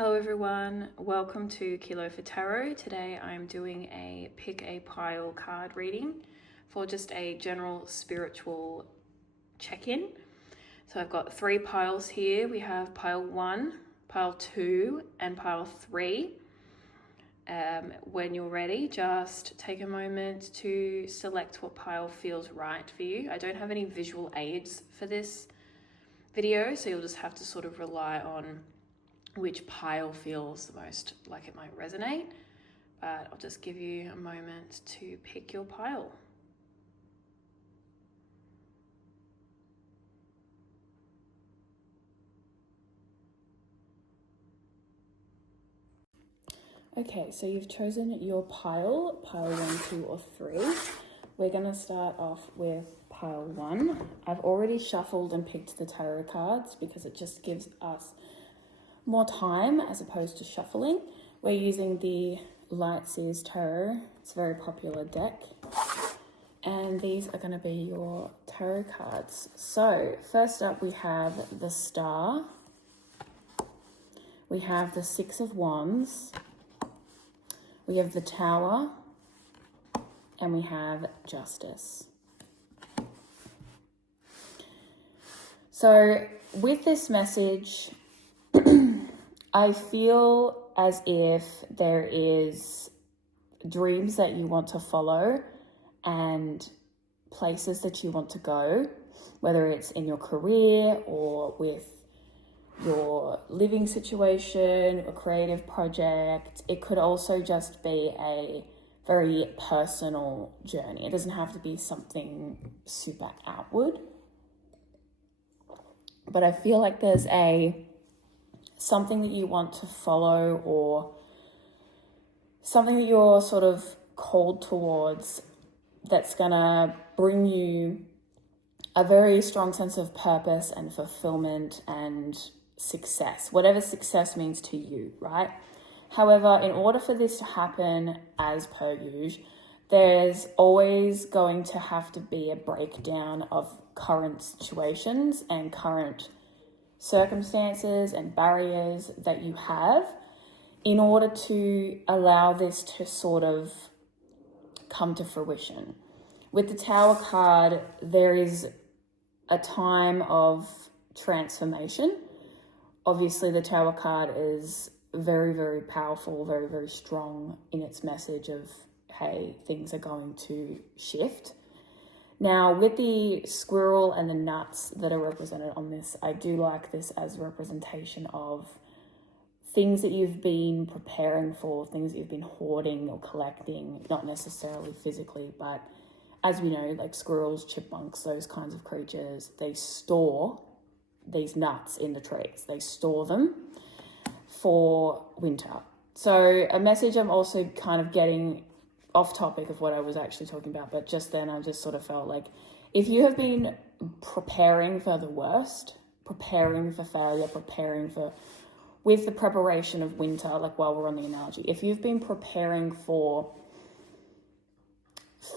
Hello everyone, welcome to Kilofa Tarot. Today I'm doing a pick a pile card reading for just a general spiritual check-in. So I've got 3 piles here. We have pile 1, pile 2 and pile 3. When you're ready, just take a moment to select what pile feels right for you. I don't have any visual aids for this video, so you'll just have to sort of rely on which pile feels the most like it might resonate, but I'll just give you a moment to pick your pile. Okay, so you've chosen your pile 1, 2 or 3. We're going to start off with pile 1. I've already shuffled and picked the tarot cards because it just gives us more time as opposed to shuffling. We're using the Light Seers Tarot. It's a very popular deck. And these are going to be your tarot cards. So first up we have the Star. We have the 6 of Wands. We have the Tower. And we have Justice. So with this message, I feel as if there is dreams that you want to follow and places that you want to go, whether it's in your career or with your living situation, a creative project. It could also just be a very personal journey. It doesn't have to be something super outward. But I feel like there's something that you want to follow or something that you're sort of called towards that's gonna bring you a very strong sense of purpose and fulfillment and success, whatever success means to you, right? However, in order for this to happen, as per usual, there's always going to have to be a breakdown of current situations and current circumstances and barriers that you have in order to allow this to sort of come to fruition. With the Tower card, there is a time of transformation. Obviously, the Tower card is very, very powerful, very, very strong in its message of, hey, things are going to shift. Now, with the squirrel and the nuts that are represented on this, I do like this as a representation of things that you've been preparing for, things that you've been hoarding or collecting, not necessarily physically, but as we know, like squirrels, chipmunks, those kinds of creatures, they store these nuts in the trees. They store them for winter. So a message I'm also kind of getting off topic of what I was actually talking about, but just then I just sort of felt like if you have been preparing for the worst, preparing for failure, with the preparation of winter, like while we're on the analogy, if you've been preparing for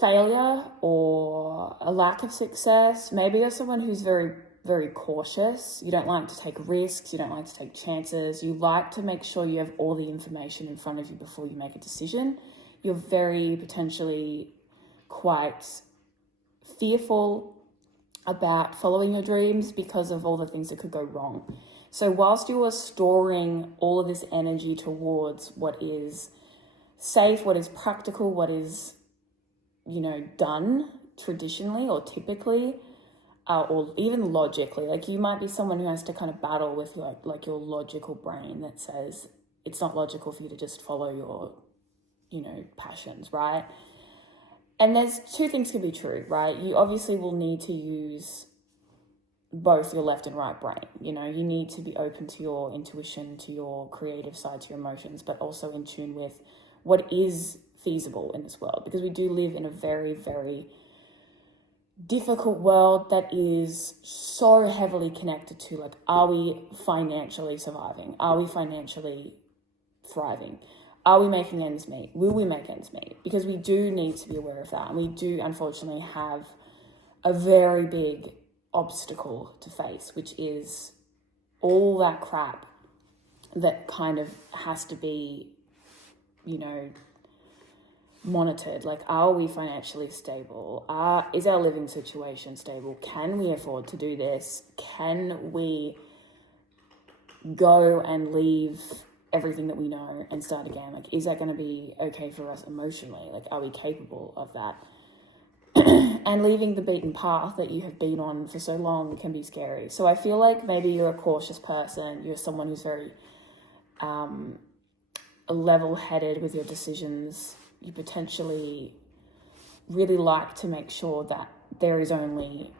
failure or a lack of success, maybe you're someone who's very, very cautious. You don't like to take risks. You don't like to take chances. You like to make sure you have all the information in front of you before you make a decision. You're very potentially quite fearful about following your dreams because of all the things that could go wrong. So whilst you are storing all of this energy towards what is safe, what is practical, what is, done traditionally or typically, or even logically, like you might be someone who has to kind of battle with like your logical brain that says it's not logical for you to just follow your passions, right? And there's 2 things can be true, right? You obviously will need to use both your left and right brain. You need to be open to your intuition, to your creative side, to your emotions, but also in tune with what is feasible in this world, because we do live in a very, very difficult world that is so heavily connected to, like, are we financially surviving? Are we financially thriving? Are we making ends meet? Will we make ends meet? Because we do need to be aware of that. And we do, unfortunately, have a very big obstacle to face, which is all that crap that kind of has to be, monitored. Like, are we financially stable? Is our living situation stable? Can we afford to do this? Can we go and leave everything that we know and start again? Like, is that going to be okay for us emotionally? Like, are we capable of that? And leaving the beaten path that you have been on for so long can be scary. So I feel like maybe you're a cautious person. You're someone who's very level-headed with your decisions. You potentially really like to make sure that there is only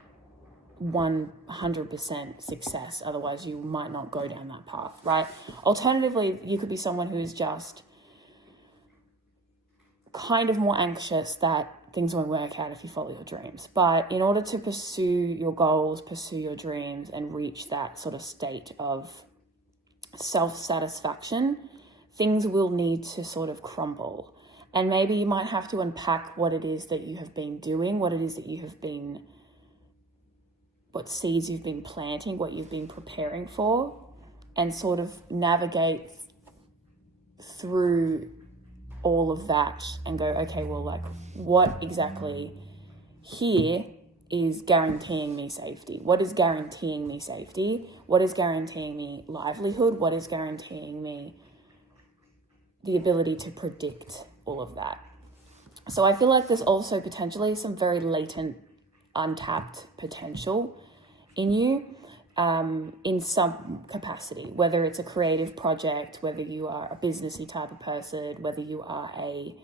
100% success, otherwise you might not go down that path, right? Alternatively, you could be someone who is just kind of more anxious that things won't work out if you follow your dreams. But in order to pursue your goals, pursue your dreams, and reach that sort of state of self-satisfaction, things will need to sort of crumble. And maybe you might have to unpack what it is that you have been doing, what seeds you've been planting, what you've been preparing for, and sort of navigate through all of that and go, okay, well, like, what exactly here is guaranteeing me safety? What is guaranteeing me safety? What is guaranteeing me livelihood? What is guaranteeing me the ability to predict all of that? So I feel like there's also potentially some very latent, untapped potential in you, in some capacity, whether it's a creative project, whether you are a businessy type of person, whether you are a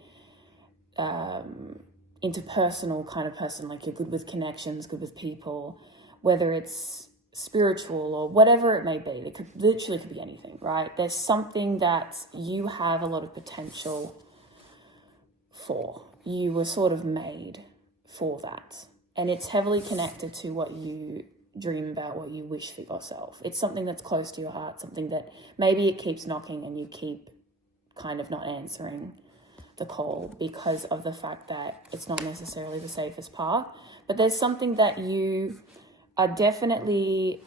interpersonal kind of person, like you're good with connections, good with people, whether it's spiritual or whatever it may be. It could be anything, right? There's something that you have a lot of potential for. You were sort of made for that. And it's heavily connected to what you dream about, what you wish for yourself. It's something that's close to your heart, something that maybe it keeps knocking and you keep kind of not answering the call because of the fact that it's not necessarily the safest path. But there's something that you are definitely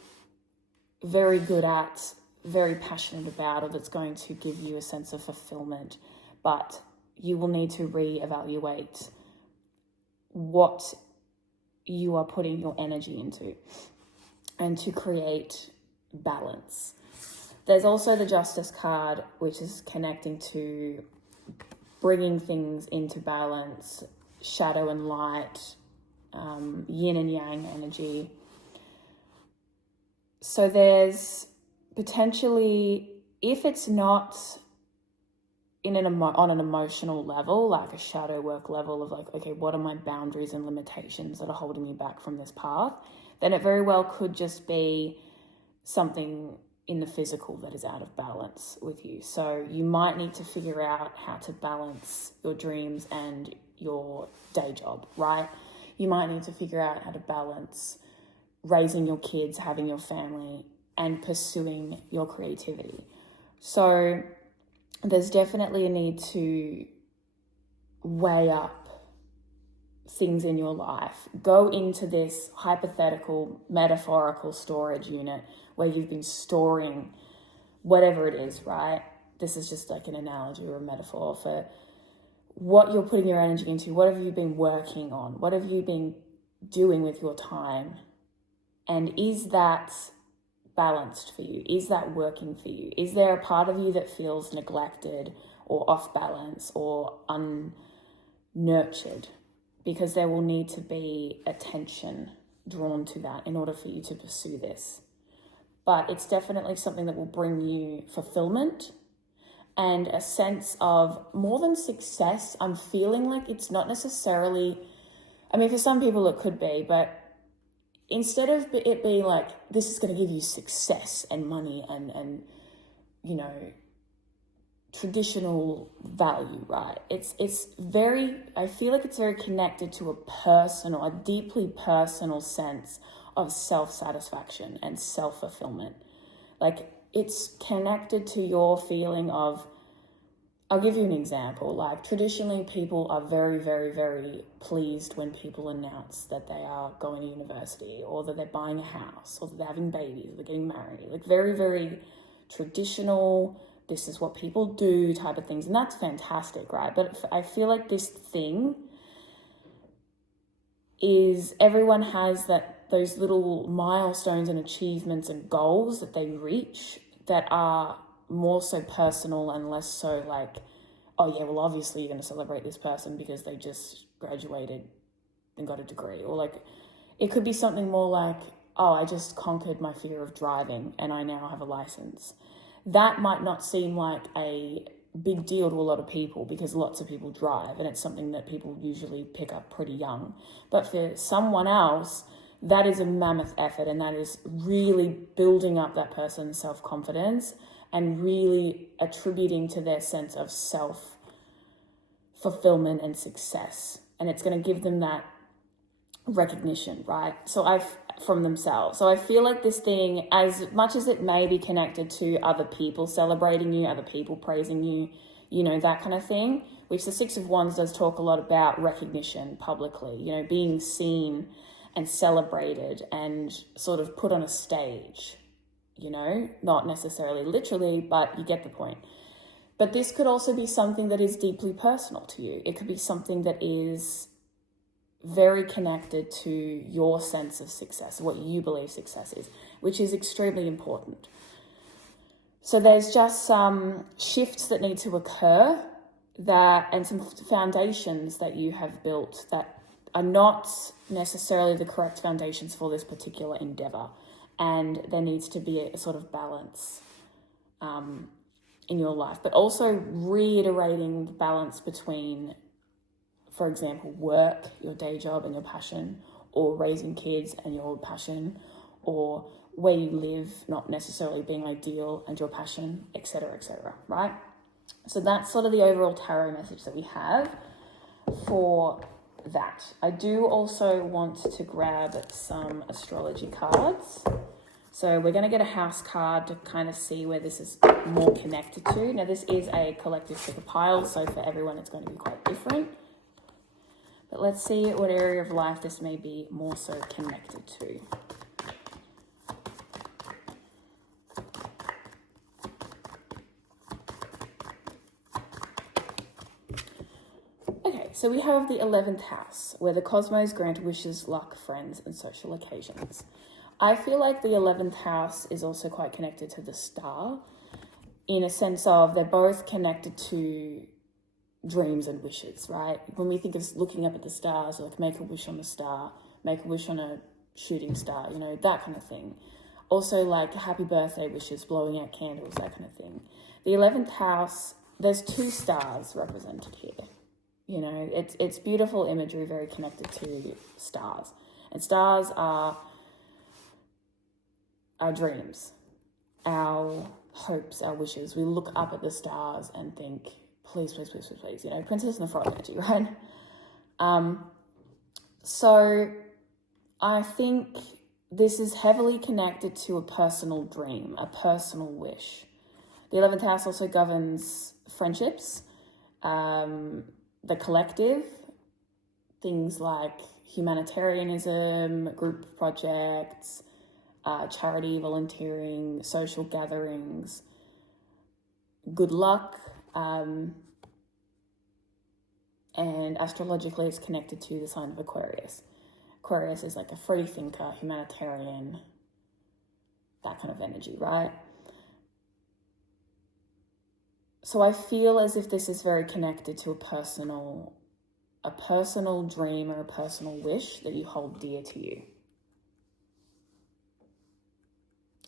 very good at, very passionate about, or that's going to give you a sense of fulfillment. But you will need to reevaluate what you are putting your energy into and to create balance. There's also the Justice card, which is connecting to bringing things into balance, shadow and light, yin and yang energy. So there's potentially, if it's not on an emotional level, like a shadow work level of like, okay, what are my boundaries and limitations that are holding me back from this path? Then it very well could just be something in the physical that is out of balance with you. So you might need to figure out how to balance your dreams and your day job, right? You might need to figure out how to balance raising your kids, having your family, and pursuing your creativity. So there's definitely a need to weigh up things in your life. Go into this hypothetical, metaphorical storage unit where you've been storing whatever it is, right? This is just like an analogy or a metaphor for what you're putting your energy into. What have you been working on? What have you been doing with your time? And is that balanced for you? Is that working for you? Is there a part of you that feels neglected or off balance or unnurtured? Because there will need to be attention drawn to that in order for you to pursue this. But it's definitely something that will bring you fulfillment and a sense of more than success. I'm feeling like it's not necessarily, I mean, for some people it could be, but instead of it being like, this is going to give you success and money and you know, traditional value, right? It's very, I feel like it's very connected to a deeply personal sense of self-satisfaction and self-fulfillment. Like, it's connected to your feeling of, I'll give you an example. Like, traditionally people are very, very, very pleased when people announce that they are going to university or that they're buying a house or that they're having babies or they're getting married. Like, very, very traditional, this is what people do type of things. And that's fantastic, right? But I feel like this thing is everyone has those little milestones and achievements and goals that they reach that are more so personal and less so like, oh yeah, well obviously you're going to celebrate this person because they just graduated and got a degree. Or like, it could be something more like, oh, I just conquered my fear of driving and I now have a license. That might not seem like a big deal to a lot of people because lots of people drive and it's something that people usually pick up pretty young. But for someone else, that is a mammoth effort, and that is really building up that person's self-confidence and really attributing to their sense of self-fulfillment and success. And it's going to give them that recognition, right? From themselves. So I feel like this thing, as much as it may be connected to other people celebrating you, other people praising you, you know, that kind of thing, which the Six of Wands does talk a lot about recognition publicly, you know, being seen and celebrated and sort of put on a stage, you know, not necessarily literally, but you get the point. But this could also be something that is deeply personal to you. It could be something that is very connected to your sense of success, what you believe success is, which is extremely important. So there's just some shifts that need to occur and some foundations that you have built that are not necessarily the correct foundations for this particular endeavor. And there needs to be a sort of balance in your life, but also reiterating the balance between, for example, work, your day job and your passion, or raising kids and your passion, or where you live not necessarily being ideal and your passion, etc., right? So that's sort of the overall tarot message that we have for that. I do also want to grab some astrology cards. So we're going to get a house card to kind of see where this is more connected to. Now, this is a collective pick a pile, so for everyone it's going to be quite different. But let's see what area of life this may be more so connected to. Okay, so we have the 11th house, where the cosmos grant wishes, luck, friends, and social occasions. I feel like the 11th house is also quite connected to the star, in a sense of they're both connected to dreams and wishes, right? When we think of looking up at the stars, like make a wish on the star, make a wish on a shooting star, you know, that kind of thing. Also like happy birthday wishes, blowing out candles, that kind of thing. The 11th house, there's two stars represented here. You know, it's beautiful imagery, very connected to stars. And stars are our dreams, our hopes, our wishes. We look up at the stars and think, please, please, please, please, please, you know, Princess and the Frog energy, right? So I think this is heavily connected to a personal dream, a personal wish. The 11th house also governs friendships, the collective, things like humanitarianism, group projects, charity, volunteering, social gatherings, good luck, and astrologically it's connected to the sign of Aquarius. Aquarius is like a free thinker, humanitarian, that kind of energy, right? So I feel as if this is very connected to a personal dream or a personal wish that you hold dear to you.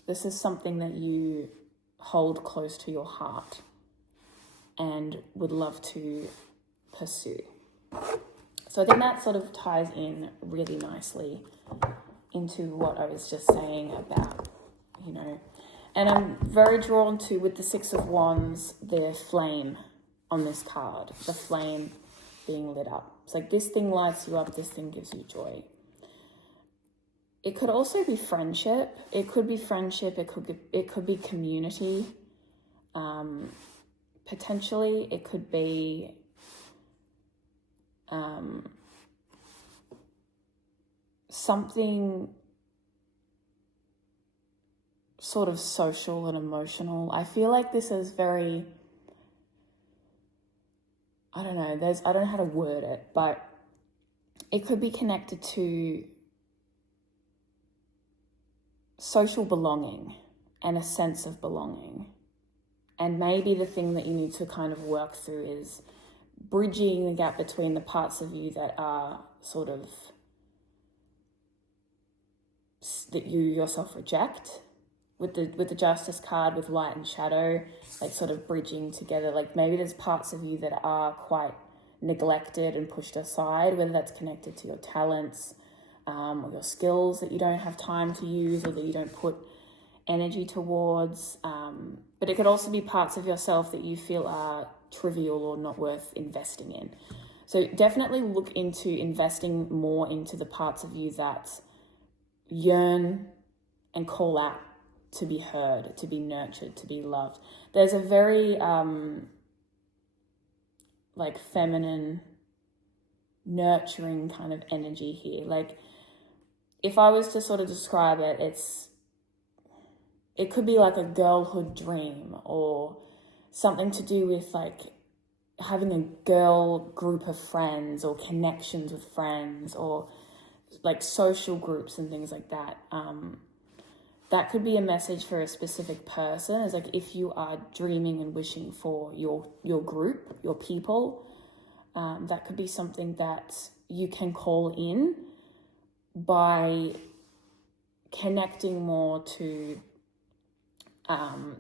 This is something that you hold close to your heart and would love to pursue. So I think that sort of ties in really nicely into what I was just saying about, you know, and I'm very drawn to, with the Six of Wands, the flame on this card, the flame being lit up. It's like this thing lights you up, this thing gives you joy. It could also be friendship. It could be friendship. It could be community. Potentially, it could be something sort of social and emotional. I feel like this is very, I don't know how to word it, but it could be connected to social belonging and a sense of belonging. And maybe the thing that you need to kind of work through is bridging the gap between the parts of you that are sort of, that you yourself reject, with the Justice card, with light and shadow, like sort of bridging together. Like maybe there's parts of you that are quite neglected and pushed aside, whether that's connected to your talents, or your skills that you don't have time to use or that you don't put energy towards. But it could also be parts of yourself that you feel are trivial or not worth investing in. So definitely look into investing more into the parts of you that yearn and call out to be heard, to be nurtured, to be loved. There's a very like feminine, nurturing kind of energy here. Like if I was to sort of describe it, it could be like a girlhood dream or something to do with like having a girl group of friends or connections with friends or like social groups and things like that. That could be a message for a specific person. It's like if you are dreaming and wishing for your group, your people, that could be something that you can call in by connecting more to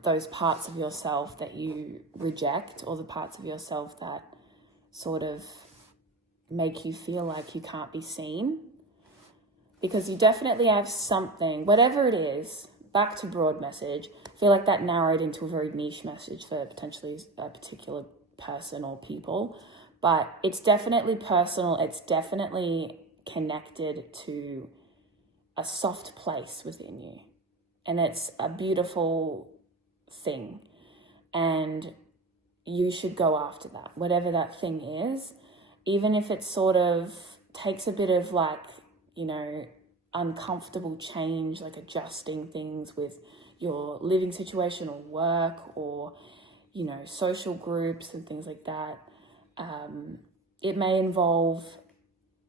those parts of yourself that you reject, or the parts of yourself that sort of make you feel like you can't be seen. Because you definitely have something, whatever it is, back to broad message. I feel like that narrowed into a very niche message for potentially a particular person or people. But it's definitely personal. It's definitely connected to a soft place within you. And it's a beautiful thing. And you should go after that, whatever that thing is. Even if it sort of takes a bit of like, uncomfortable change, like adjusting things with your living situation or work or, social groups and things like that. It may involve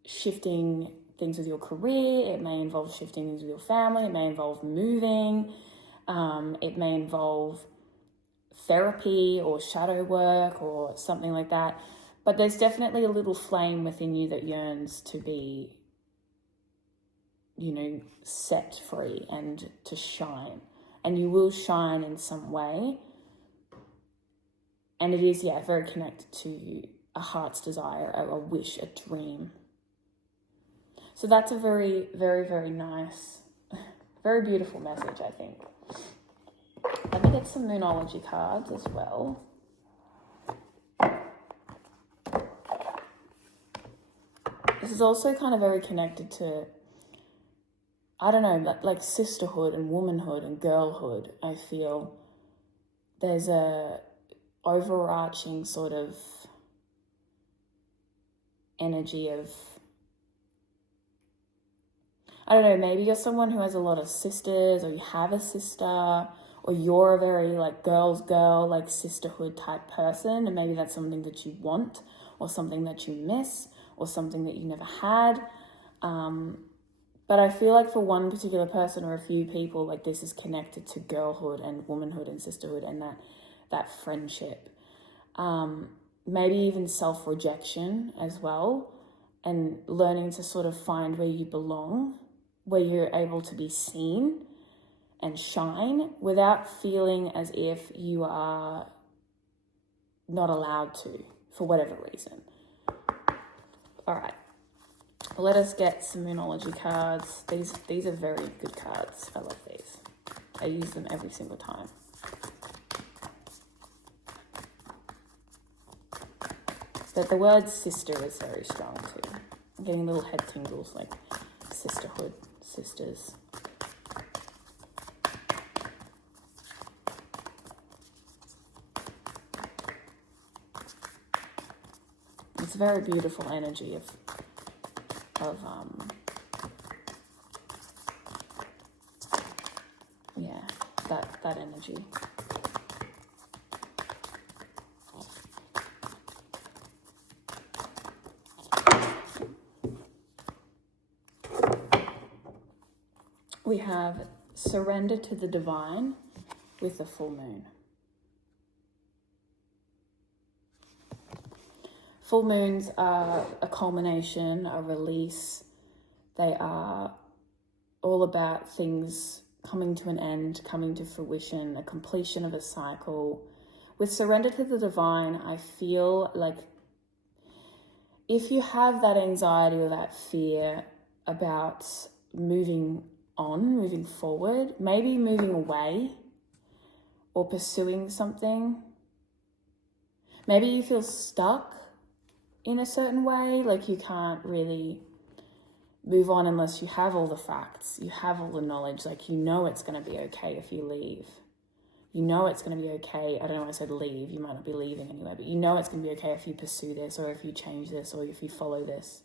shifting things with your career. It may involve shifting things with your family. It may involve moving. It may involve therapy or shadow work or something like that. But there's definitely a little flame within you that yearns to be, set free and to shine. And you will shine in some way. And it is, very connected to a heart's desire, a wish, a dream. So that's a very, very, very nice, very beautiful message, I think. Let me get some Moonology cards as well. This is also kind of very connected to, I don't know, like sisterhood and womanhood and girlhood. I feel there's a overarching sort of energy of, I don't know, maybe you're someone who has a lot of sisters, or you have a sister, or you're a very like girl's girl, like sisterhood type person, and maybe that's something that you want, or something that you miss, or something that you never had. But I feel like for one particular person or a few people, like this is connected to girlhood and womanhood and sisterhood and that friendship. Maybe even self-rejection as well, and learning to sort of find where you belong, where you're able to be seen and shine without feeling as if you are not allowed to for whatever reason. All right. Let us get some Moonology cards. These are very good cards. I love these. I use them every single time. But the word sister is very strong too. I'm getting little head tingles, like sisterhood, sisters. It's a very beautiful energy of that energy. We have surrender to the divine with the full moon. Full moons are a culmination, a release. They are all about things coming to an end, coming to fruition, a completion of a cycle. With surrender to the divine, I feel like if you have that anxiety or that fear about moving on, moving forward, maybe moving away or pursuing something, maybe you feel stuck in a certain way, like you can't really move on unless you have all the facts, you have all the knowledge, like you know it's going to be okay if you leave. You know it's going to be okay. I don't know why I said leave. You might not be leaving anyway, but you know it's going to be okay if you pursue this or if you change this or if you follow this.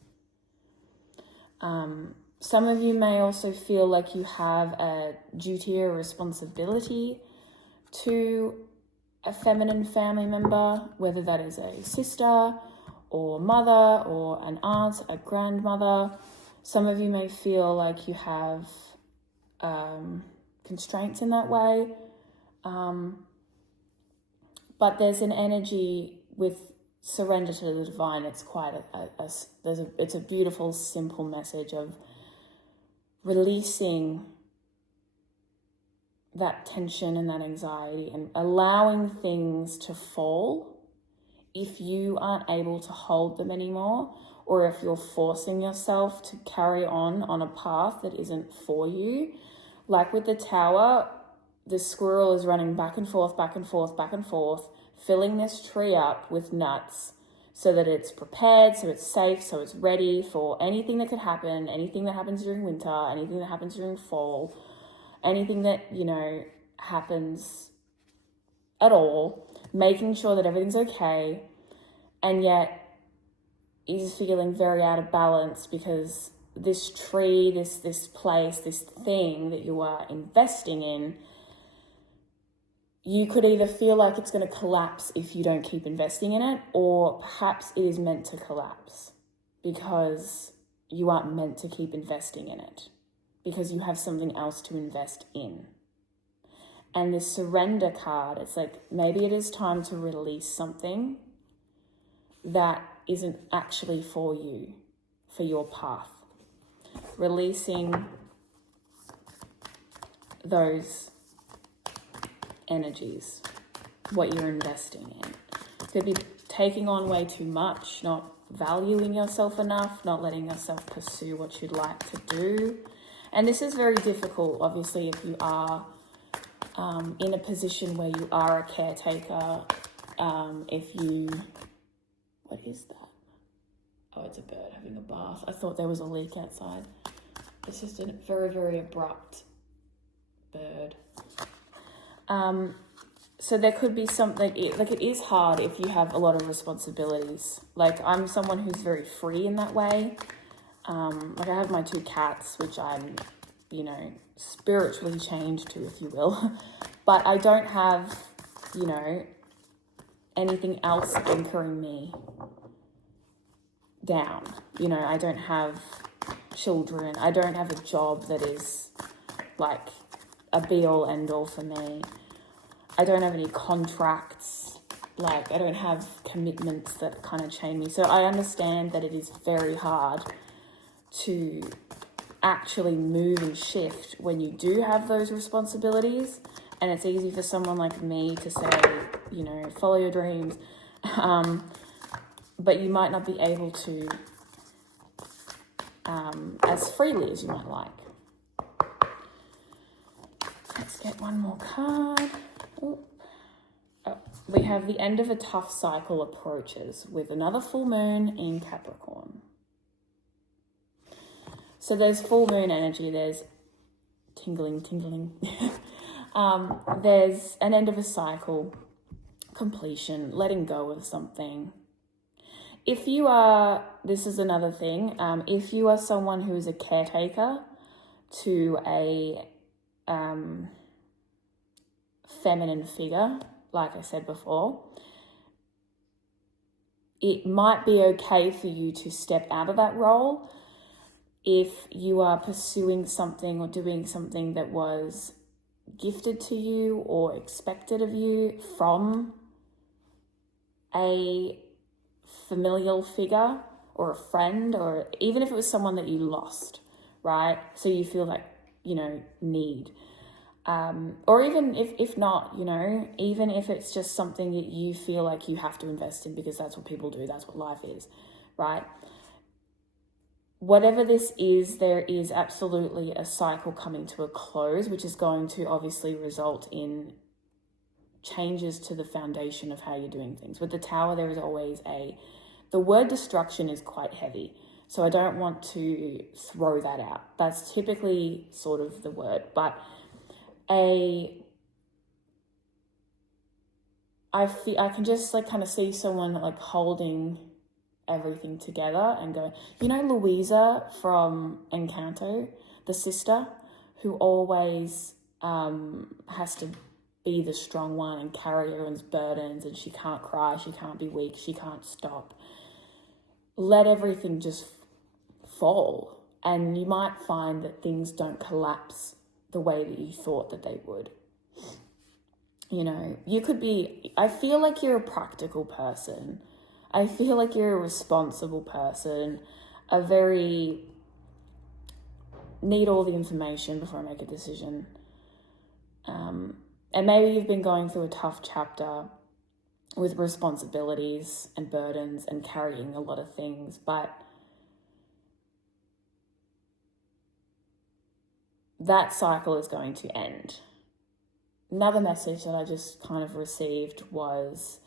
Some of you may also feel like you have a duty or responsibility to a feminine family member, whether that is a sister or mother or an aunt, a grandmother. Some of you may feel like you have constraints in that way. But there's an energy with surrender to the divine. It's quite it's a beautiful, simple message of releasing that tension and that anxiety and allowing things to fall if you aren't able to hold them anymore, or if you're forcing yourself to carry on a path that isn't for you. Like with the tower, the squirrel is running back and forth, filling this tree up with nuts so that it's prepared, so it's safe, so it's ready for anything that could happen, anything that happens during winter, anything that happens during fall, anything that, happens at all, making sure that everything's okay, and yet is feeling very out of balance because this tree, this place, this thing that you are investing in, you could either feel like it's going to collapse if you don't keep investing in it, or perhaps it is meant to collapse because you aren't meant to keep investing in it because you have something else to invest in. And this surrender card, it's like maybe it is time to release something that isn't actually for you, for your path. Releasing those energies, what you're investing in. Could be taking on way too much, not valuing yourself enough, not letting yourself pursue what you'd like to do. And this is very difficult, obviously, if you are in a position where you are a caretaker. What is that? Oh, it's a bird having a bath. I thought there was a leak outside. It's just a very, very abrupt bird. So there could be something, like it is hard if you have a lot of responsibilities. Like I'm someone who's very free in that way. Like I have my 2 cats, which I'm, spiritually chained to, if you will. But I don't have, anything else anchoring me down. I don't have children. I don't have a job that is like a be-all, end-all for me. I don't have any contracts. Like, I don't have commitments that kind of chain me. So I understand that it is very hard to actually move and shift when you do have those responsibilities. And it's easy for someone like me to say, follow your dreams. But you might not be able to as freely as you might like. Let's get one more card. Oh, we have the end of a tough cycle approaches with another full moon in Capricorn. So there's full moon energy, there's tingling. There's an end of a cycle, completion, letting go of something. If you are, this is another thing, if you are someone who is a caretaker to a feminine figure, like I said before, it might be okay for you to step out of that role if you are pursuing something or doing something that was gifted to you or expected of you from a familial figure or a friend, or even if it was someone that you lost, right? So you feel like, need. Or even if not, even if it's just something that you feel like you have to invest in because that's what people do, that's what life is, right? Whatever this is, there is absolutely a cycle coming to a close, which is going to obviously result in changes to the foundation of how you're doing things. With the Tower, there is always the word destruction is quite heavy. So I don't want to throw that out. That's typically sort of the word, but I can just kind of see someone holding everything together and go, Louisa from Encanto, the sister who always has to be the strong one and carry everyone's burdens, and she can't cry, she can't be weak, she can't stop. Let everything just fall, and you might find that things don't collapse the way that you thought that they would. You could be, I feel like you're a practical person. I feel like you're a responsible person, need all the information before I make a decision. And maybe you've been going through a tough chapter with responsibilities and burdens and carrying a lot of things, but that cycle is going to end. Another message that I just kind of received was,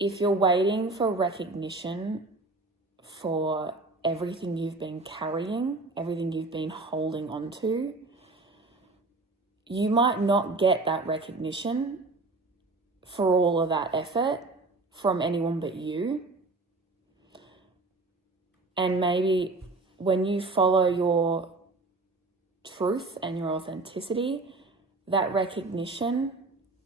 if you're waiting for recognition for everything you've been carrying, everything you've been holding on to, you might not get that recognition for all of that effort from anyone but you. And maybe when you follow your truth and your authenticity, that recognition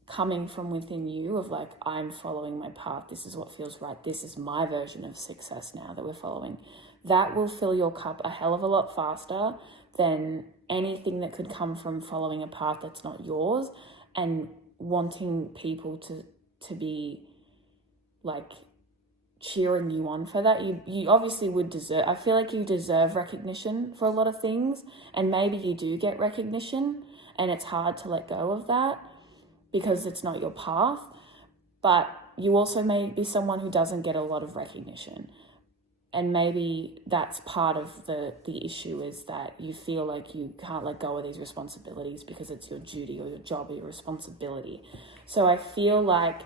coming from within you of I'm following my path, this is what feels right, this is my version of success now that we're following, that will fill your cup a hell of a lot faster than anything that could come from following a path that's not yours and wanting people to be cheering you on for that. You obviously would deserve, I feel like you deserve recognition for a lot of things, and maybe you do get recognition and it's hard to let go of that because it's not your path, but you also may be someone who doesn't get a lot of recognition. And maybe that's part of the issue, is that you feel like you can't let go of these responsibilities because it's your duty or your job or your responsibility. So I feel like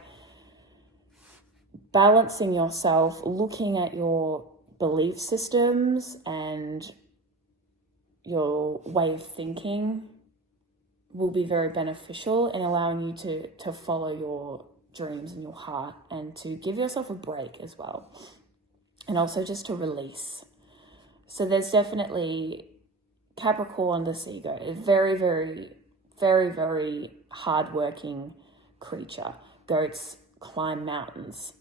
balancing yourself, looking at your belief systems and your way of thinking will be very beneficial in allowing you to follow your dreams and your heart, and to give yourself a break as well. And also just to release. So there's definitely Capricorn, the sea goat, a very, very, very, very hardworking creature. Goats climb mountains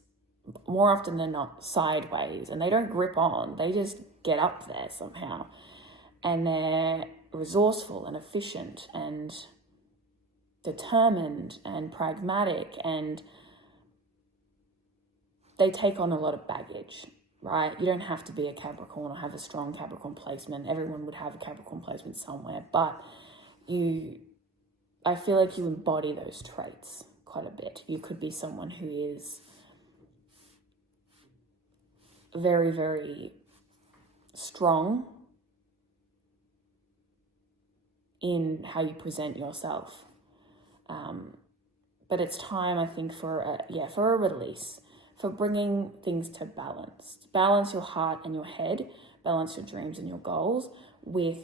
more often than not sideways, and they don't grip on, they just get up there somehow. And they're resourceful and efficient and determined and pragmatic, and they take on a lot of baggage, right? You don't have to be a Capricorn or have a strong Capricorn placement. Everyone would have a Capricorn placement somewhere, but I feel like you embody those traits quite a bit. You could be someone who is very, very strong in how you present yourself. But it's time, I think, for a release, for bringing things to balance. Balance your heart and your head, balance your dreams and your goals with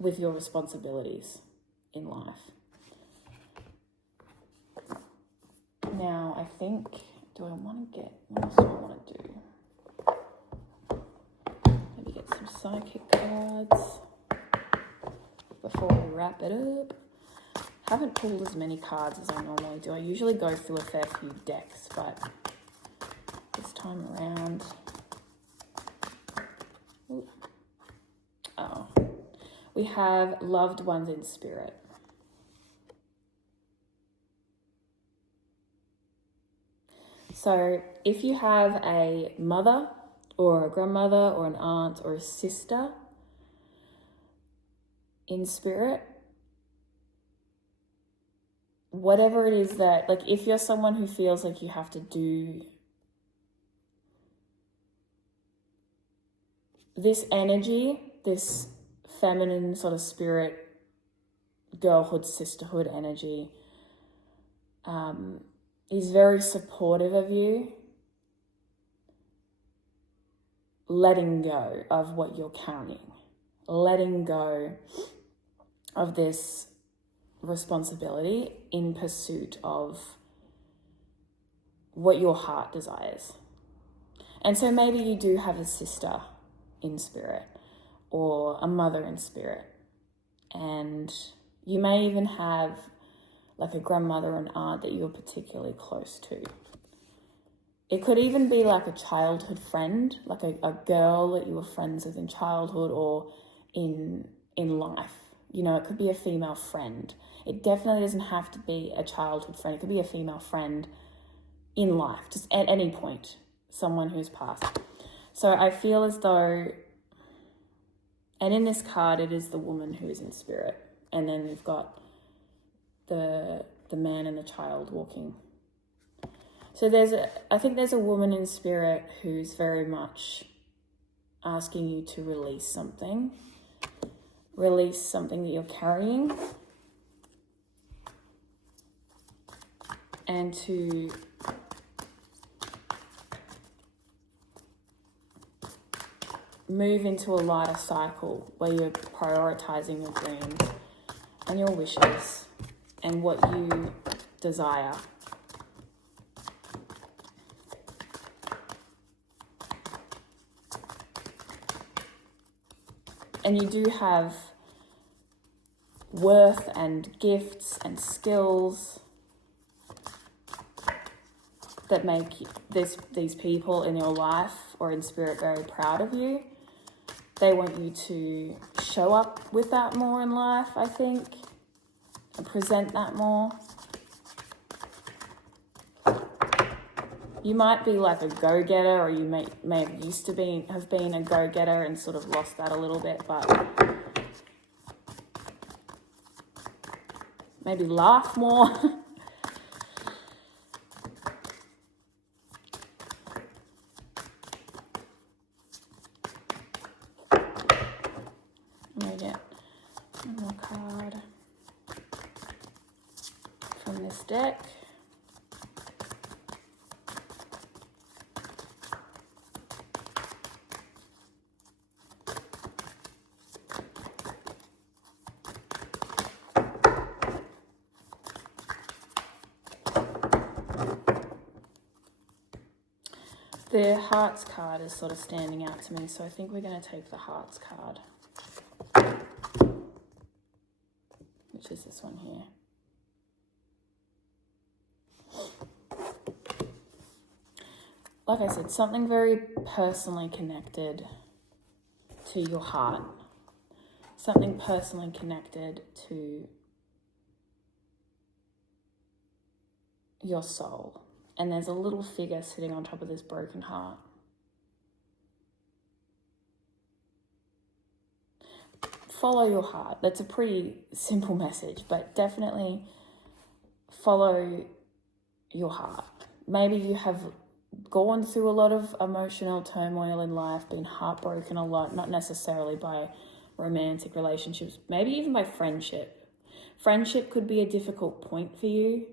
your responsibilities in life. Now, I think, what else do I want to do? Maybe get some psychic cards before we wrap it up. Haven't pulled as many cards as I normally do. I usually go through a fair few decks, but this time around... Oh. We have loved ones in spirit. So if you have a mother or a grandmother or an aunt or a sister in spirit, whatever it is that, like if you're someone who feels like you have to do this energy, this feminine sort of spirit, girlhood, sisterhood energy, is very supportive of you, letting go of what you're carrying, letting go of this responsibility in pursuit of what your heart desires. And so maybe you do have a sister in spirit or a mother in spirit, and you may even have like a grandmother and aunt that you're particularly close to. It could even be like a childhood friend, like a girl that you were friends with in childhood or in life. You know, it could be a female friend. It definitely doesn't have to be a childhood friend. It could be a female friend in life, just at any point, someone who's passed. So I feel as though, and in this card, it is the woman who is in spirit. And then we've got the man and the child walking. So I think there's a woman in spirit who's very much asking you to release something that you're carrying, and to move into a lighter cycle where you're prioritizing your dreams and your wishes and what you desire. And you do have worth and gifts and skills that make these people in your life or in spirit very proud of you. They want you to show up with that more in life, I think, and present that more. You might be like a go-getter, or you may have used to have been a go-getter and sort of lost that a little bit, but maybe laugh more. I'm gonna get one more card from this deck. The Hearts card is sort of standing out to me, so I think we're going to take the Hearts card, which is this one here. Like I said, something very personally connected to your heart, something personally connected to your soul. And there's a little figure sitting on top of this broken heart. Follow your heart. That's a pretty simple message, but definitely follow your heart. Maybe you have gone through a lot of emotional turmoil in life, been heartbroken a lot, not necessarily by romantic relationships, maybe even by friendship. Friendship could be a difficult point for you.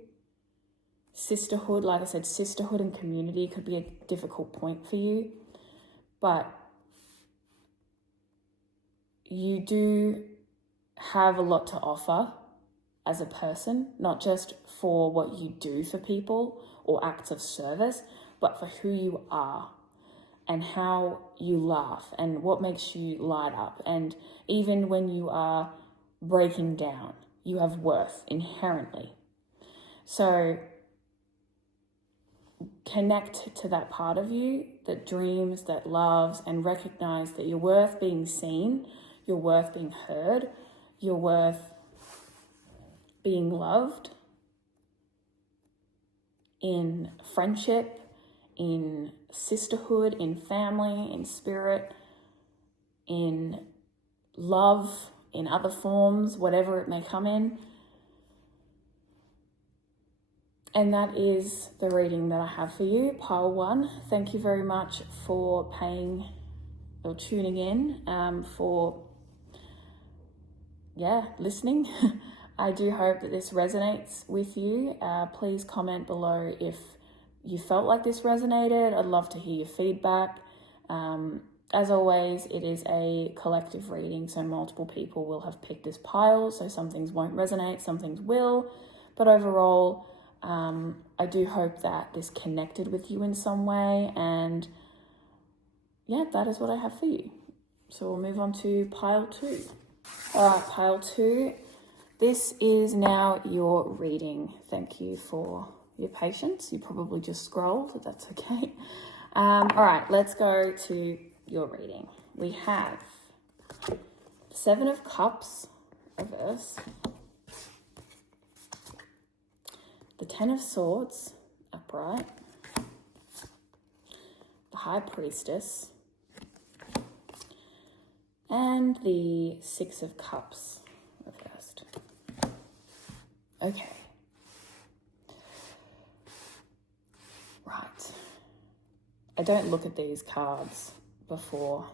Sisterhood, like I said, sisterhood and community could be a difficult point for you, but you do have a lot to offer as a person, not just for what you do for people or acts of service, but for who you are and how you laugh and what makes you light up. And even when you are breaking down. You have worth inherently. So connect to that part of you that dreams, that loves, and recognize that you're worth being seen, you're worth being heard, you're worth being loved in friendship, in sisterhood, in family, in spirit, in love, in other forms, whatever it may come in. And that is the reading that I have for you, pile 1. Thank you very much for paying or tuning in, for listening. I do hope that this resonates with you. Please comment below if you felt like this resonated. I'd love to hear your feedback. As always, it is a collective reading, so multiple people will have picked this pile, so some things won't resonate, some things will. But overall, I do hope that this connected with you in some way, and that is what I have for you. So we'll move on to pile 2. All right, pile 2. This is now your reading. Thank you for your patience. You probably just scrolled, but that's okay. All right, let's go to your reading. We have 7 of Cups reverse, the 10 of Swords upright, the High Priestess, and the 6 of Cups reversed. Okay. Right. I don't look at these cards before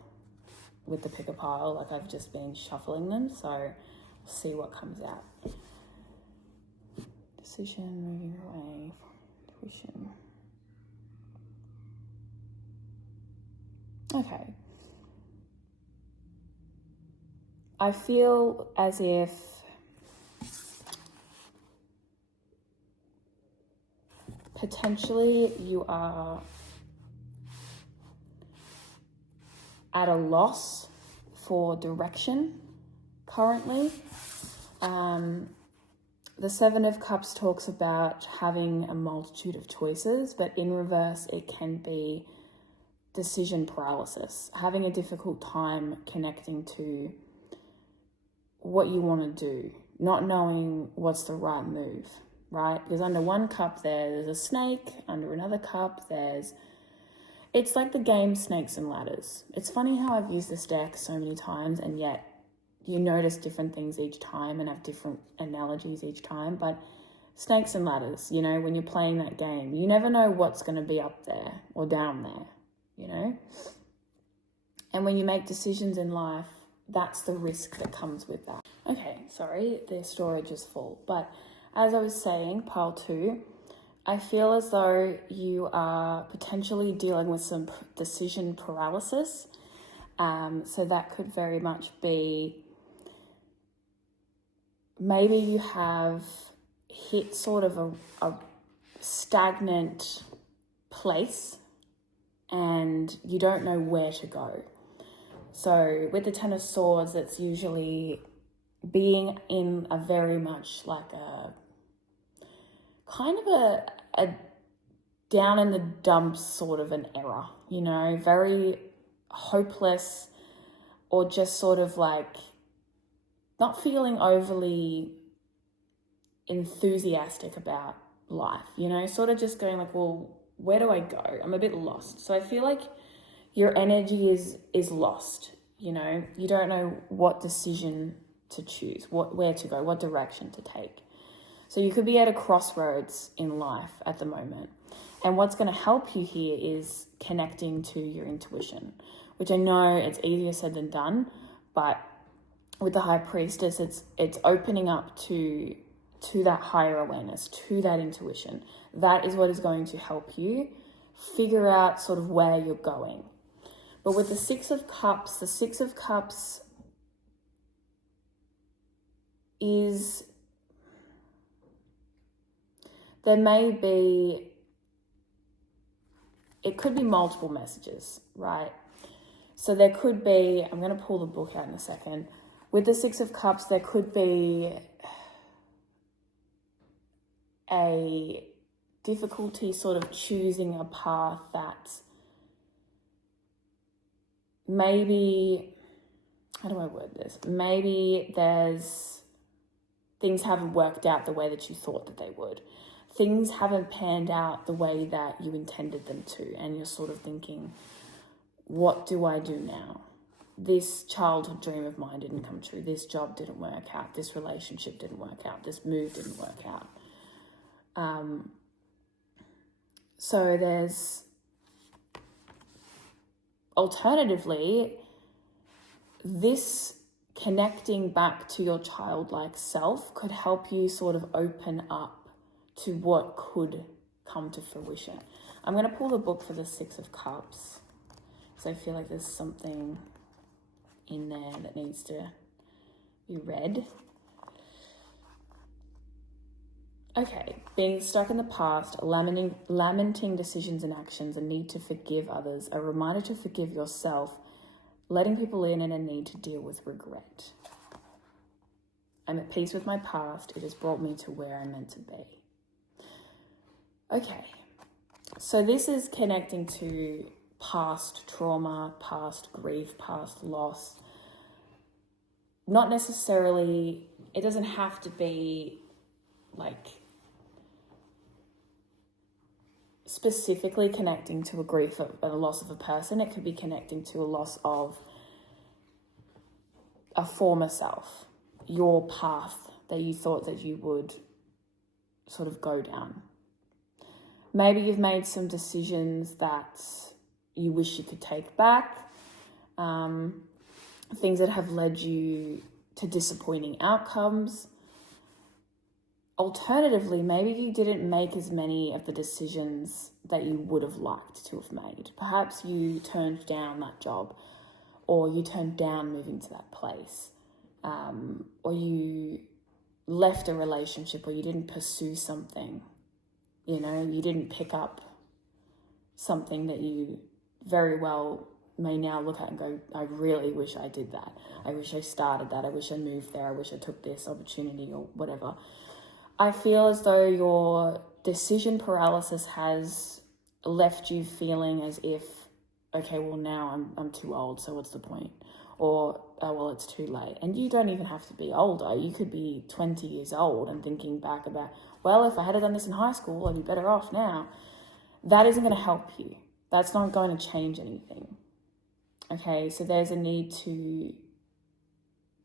with the picker pile, like I've just been shuffling them, so we'll see what comes out. Decision, moving away, intuition. Okay. I feel as if potentially you are at a loss for direction currently. The 7 of Cups talks about having a multitude of choices, but in reverse, it can be decision paralysis, having a difficult time connecting to what you want to do, not knowing what's the right move, right? Because under one cup there's a snake, under another cup it's like the game Snakes and Ladders. It's funny how I've used this deck so many times and yet you notice different things each time and have different analogies each time, but Snakes and Ladders, when you're playing that game, you never know what's going to be up there or down there, And when you make decisions in life, that's the risk that comes with that. Okay, sorry, the storage is full. But as I was saying, pile 2, I feel as though you are potentially dealing with some decision paralysis. So that could very much be, maybe you have hit sort of a stagnant place and you don't know where to go. So with the 10 of Swords, it's usually being in a very much like a kind of a down in the dumps sort of an era, very hopeless, or just sort of like not feeling overly enthusiastic about life, sort of just going like, well, where do I go? I'm a bit lost. So I feel like your energy is lost, you don't know what decision to choose, where to go, what direction to take. So you could be at a crossroads in life at the moment. And what's going to help you here is connecting to your intuition, which I know it's easier said than done, but with the High Priestess, it's opening up to that higher awareness, to that intuition. That is what is going to help you figure out sort of where you're going. But with the 6 of Cups, the 6 of Cups is, there may be, it could be multiple messages, right? So there could be, I'm going to pull the book out in a second. With the Six of Cups, there could be a difficulty sort of choosing a path that maybe, how do I word this? Maybe things haven't worked out the way that you thought that they would. Things haven't panned out the way that you intended them to, and you're sort of thinking, what do I do now? This childhood dream of mine didn't come true. This job didn't work out. This relationship didn't work out. This move didn't work out. So there's, alternatively, this connecting back to your childlike self could help you sort of open up to what could come to fruition. I'm going to pull the book for the Six of Cups, because I feel like there's something in there that needs to be read. Okay, being stuck in the past, lamenting decisions and actions, a need to forgive others, a reminder to forgive yourself, letting people in, and a need to deal with regret. I'm at peace with my past. It has brought me to where I'm meant to be. Okay, so this is connecting to past trauma, past grief, past loss. Not necessarily, it doesn't have to be like specifically connecting to a grief of a loss of a person. It could be connecting to a loss of a former self, your path that you thought that you would sort of go down. Maybe you've made some decisions that you wish you could take back, things that have led you to disappointing outcomes. Alternatively, maybe you didn't make as many of the decisions that you would have liked to have made. Perhaps you turned down that job, or you turned down moving to that place, or you left a relationship, or you didn't pursue something. You know, you didn't pick up something that you very well may now look at and go, I really wish I did that. I wish I started that. I wish I moved there. I wish I took this opportunity or whatever. I feel as though your decision paralysis has left you feeling as if, okay, well now I'm too old, so what's the point? Or, oh, well, it's too late. And you don't even have to be older. You could be 20 years old and thinking back about, well, if I had done this in high school, I'd be better off now. That isn't going to help you. That's not going to change anything. Okay, so there's a need to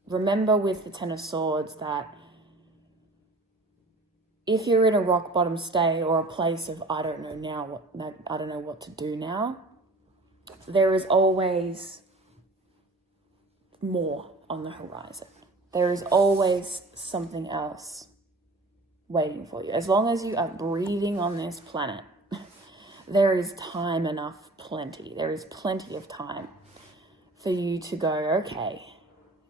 remember with the Ten of Swords that if you're in a rock bottom state or a place of, I don't know what to do now, there is always more on the horizon. There is always something else waiting for you. As long as you are breathing on this planet, there is time enough, plenty. There is plenty of time for you to go, okay,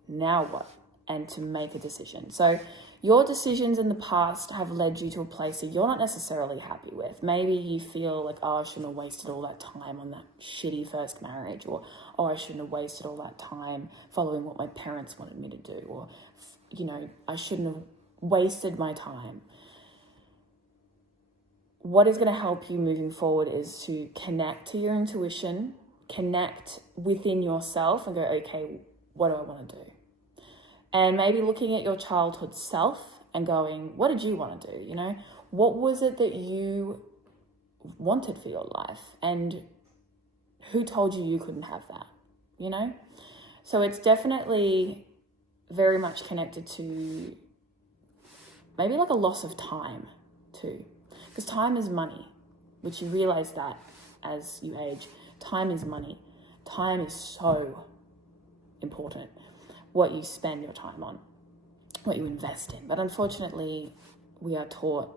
now what? And to make a decision. So your decisions in the past have led you to a place that you're not necessarily happy with. Maybe you feel like, oh, I shouldn't have wasted all that time on that shitty first marriage, or, oh, I shouldn't have wasted all that time following what my parents wanted me to do, or, you know, I shouldn't have wasted my time. What is going to help you moving forward is to connect to your intuition, connect within yourself and go, okay, what do I want to do? And maybe looking at your childhood self and going, what did you want to do? You know, what was it that you wanted for your life? And who told you you couldn't have that? You know? So it's definitely very much connected to maybe like a loss of time too. Because time is money, which you realize that as you age. Time is money. Time is so important. What you spend your time on, what you invest in. But unfortunately, we are taught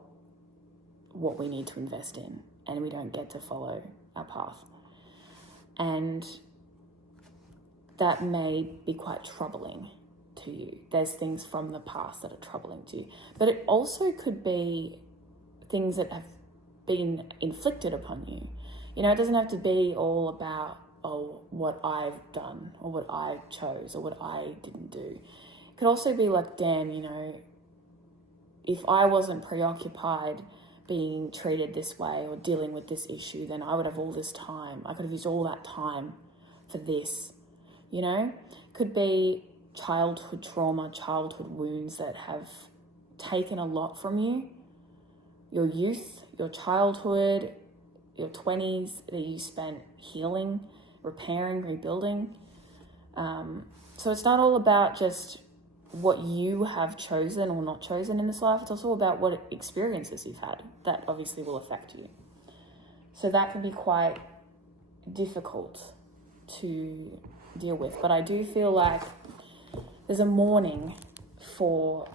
what we need to invest in, and we don't get to follow our path. And that may be quite troubling to you. There's things from the past that are troubling to you. But it also could be things that have been inflicted upon you. You know, it doesn't have to be all about, oh, what I've done or what I chose or what I didn't do. could also be like, damn, you know, if I wasn't preoccupied being treated this way or dealing with this issue, then I would have all this time. I could have used all that time for this, you know? Could be childhood trauma, childhood wounds that have taken a lot from you. Your youth, your childhood, your 20s that you spent healing, repairing, rebuilding. So it's not all about just what you have chosen or not chosen in this life. It's also about what experiences you've had that obviously will affect you. So that can be quite difficult to deal with. But I do feel like there's a mourning for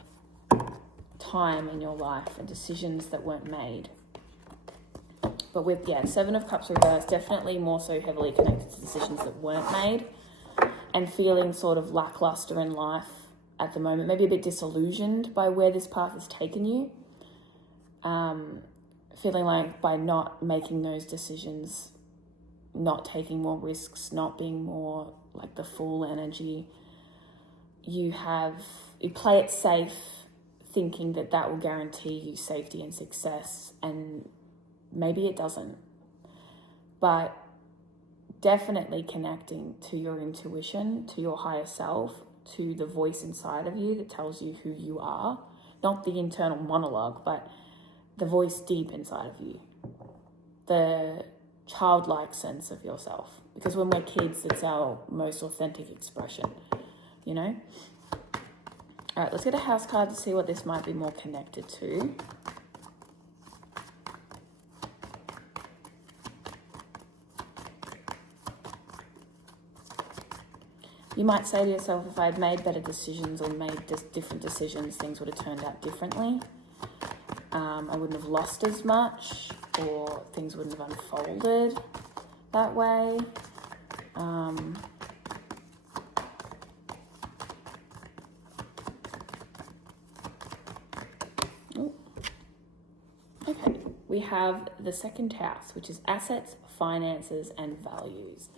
time in your life and decisions that weren't made. But with, Seven of Cups reversed, definitely more so heavily connected to decisions that weren't made and feeling sort of lackluster in life at the moment, maybe a bit disillusioned by where this path has taken you. Feeling like by not making those decisions, not taking more risks, not being more like the full energy, you play it safe, thinking that will guarantee you safety and success, and maybe it doesn't. But definitely connecting to your intuition, to your higher self, to the voice inside of you that tells you who you are, not the internal monologue, but the voice deep inside of you, the childlike sense of yourself. Because when we're kids, it's our most authentic expression, you know? All right, let's get a house card to see what this might be more connected to. You might say to yourself, if I had made better decisions or made different decisions, things would have turned out differently. I wouldn't have lost as much, or things wouldn't have unfolded that way. Okay, we have the second house, which is assets, finances, and values.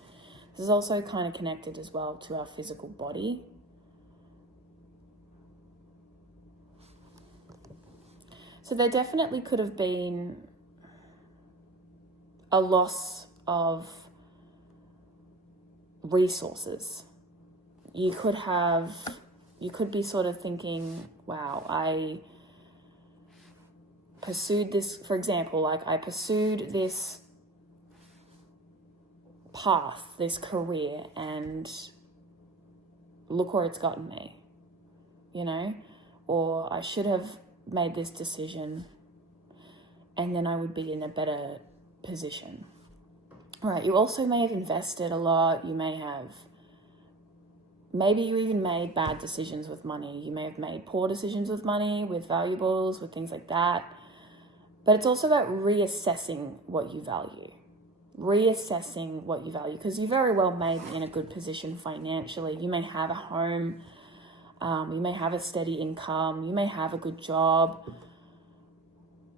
This is also kind of connected as well to our physical body. So there definitely could have been a loss of resources. You could be sort of thinking, wow, I pursued this, for example, like I pursued this path, this career, and look where it's gotten me, you know? Or I should have made this decision and then I would be in a better position. All right, you also may have invested a lot. Maybe you even made bad decisions with money. You may have made poor decisions with money, with valuables, with things like that. But it's also about reassessing what you value. Because you very well may be in a good position financially. You may have a home, you may have a steady income, you may have a good job,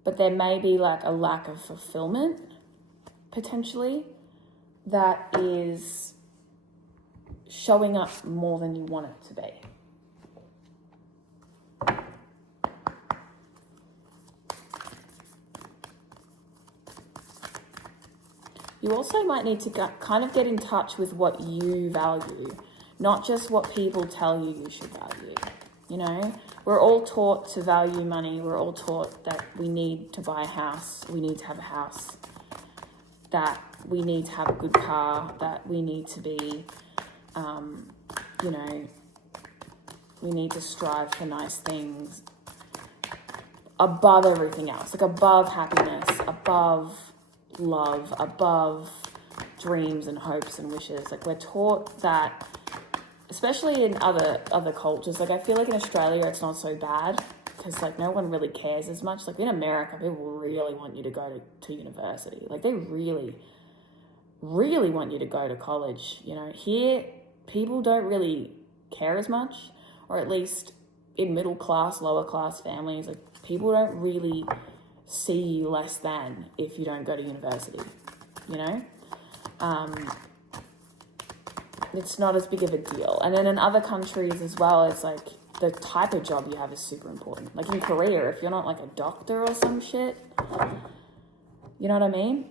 but there may be like a lack of fulfillment, potentially, that is showing up more than you want it to be. You also might need to kind of get in touch with what you value, not just what people tell you should value. You know, we're all taught to value money. We're all taught that we need to buy a house. We need to have a house. That we need to have a good car. That we need to be, we need to strive for nice things above everything else, like above happiness, above love, above dreams and hopes and wishes. Like we're taught that, especially in other cultures. Like I feel like in Australia it's not so bad because like no one really cares as much. Like in America, people really want you to go to university. Like they really, really want you to go to college. You know, here people don't really care as much, or at least in middle class, lower class families, like people don't really see you less than if you don't go to university, you know? It's not as big of a deal. And then in other countries as well, it's like the type of job you have is super important. Like in career, if you're not like a doctor or some shit, you know what I mean?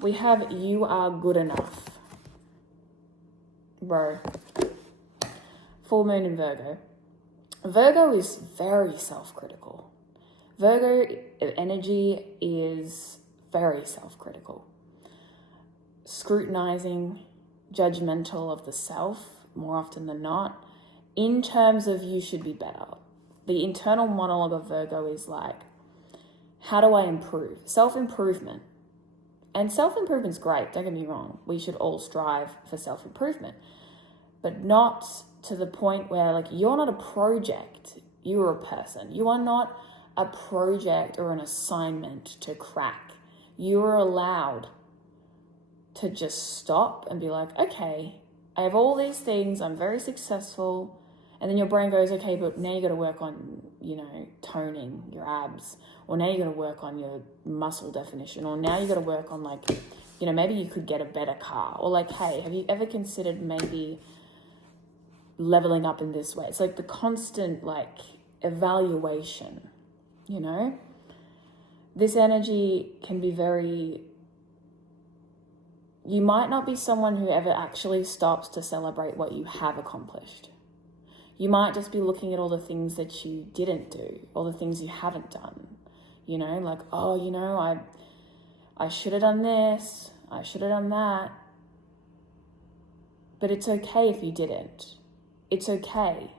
We have you are good enough. Bro. Full moon in Virgo. Virgo is very self-critical. Virgo energy is very self-critical. Scrutinizing, judgmental of the self, more often than not, in terms of you should be better. The internal monologue of Virgo is like, how do I improve? Self-improvement. And self-improvement's great, don't get me wrong. We should all strive for self-improvement. But not to the point where, like, you're not a project. You're a person. You are not a project or an assignment to crack. You are allowed to just stop and be like, okay, I have all these things. I'm very successful. And then your brain goes, okay, but now you got to work on, toning your abs. Or now you got to work on your muscle definition. Or now you got to work on, like, maybe you could get a better car. Or like, hey, have you ever considered maybe leveling up in this way? It's like the constant, like, evaluation, This energy can be very... You might not be someone who ever actually stops to celebrate what you have accomplished. You might just be looking at all the things that you didn't do, all the things you haven't done. Like, I should have done this, I should have done that. But it's okay if you didn't. It's okay.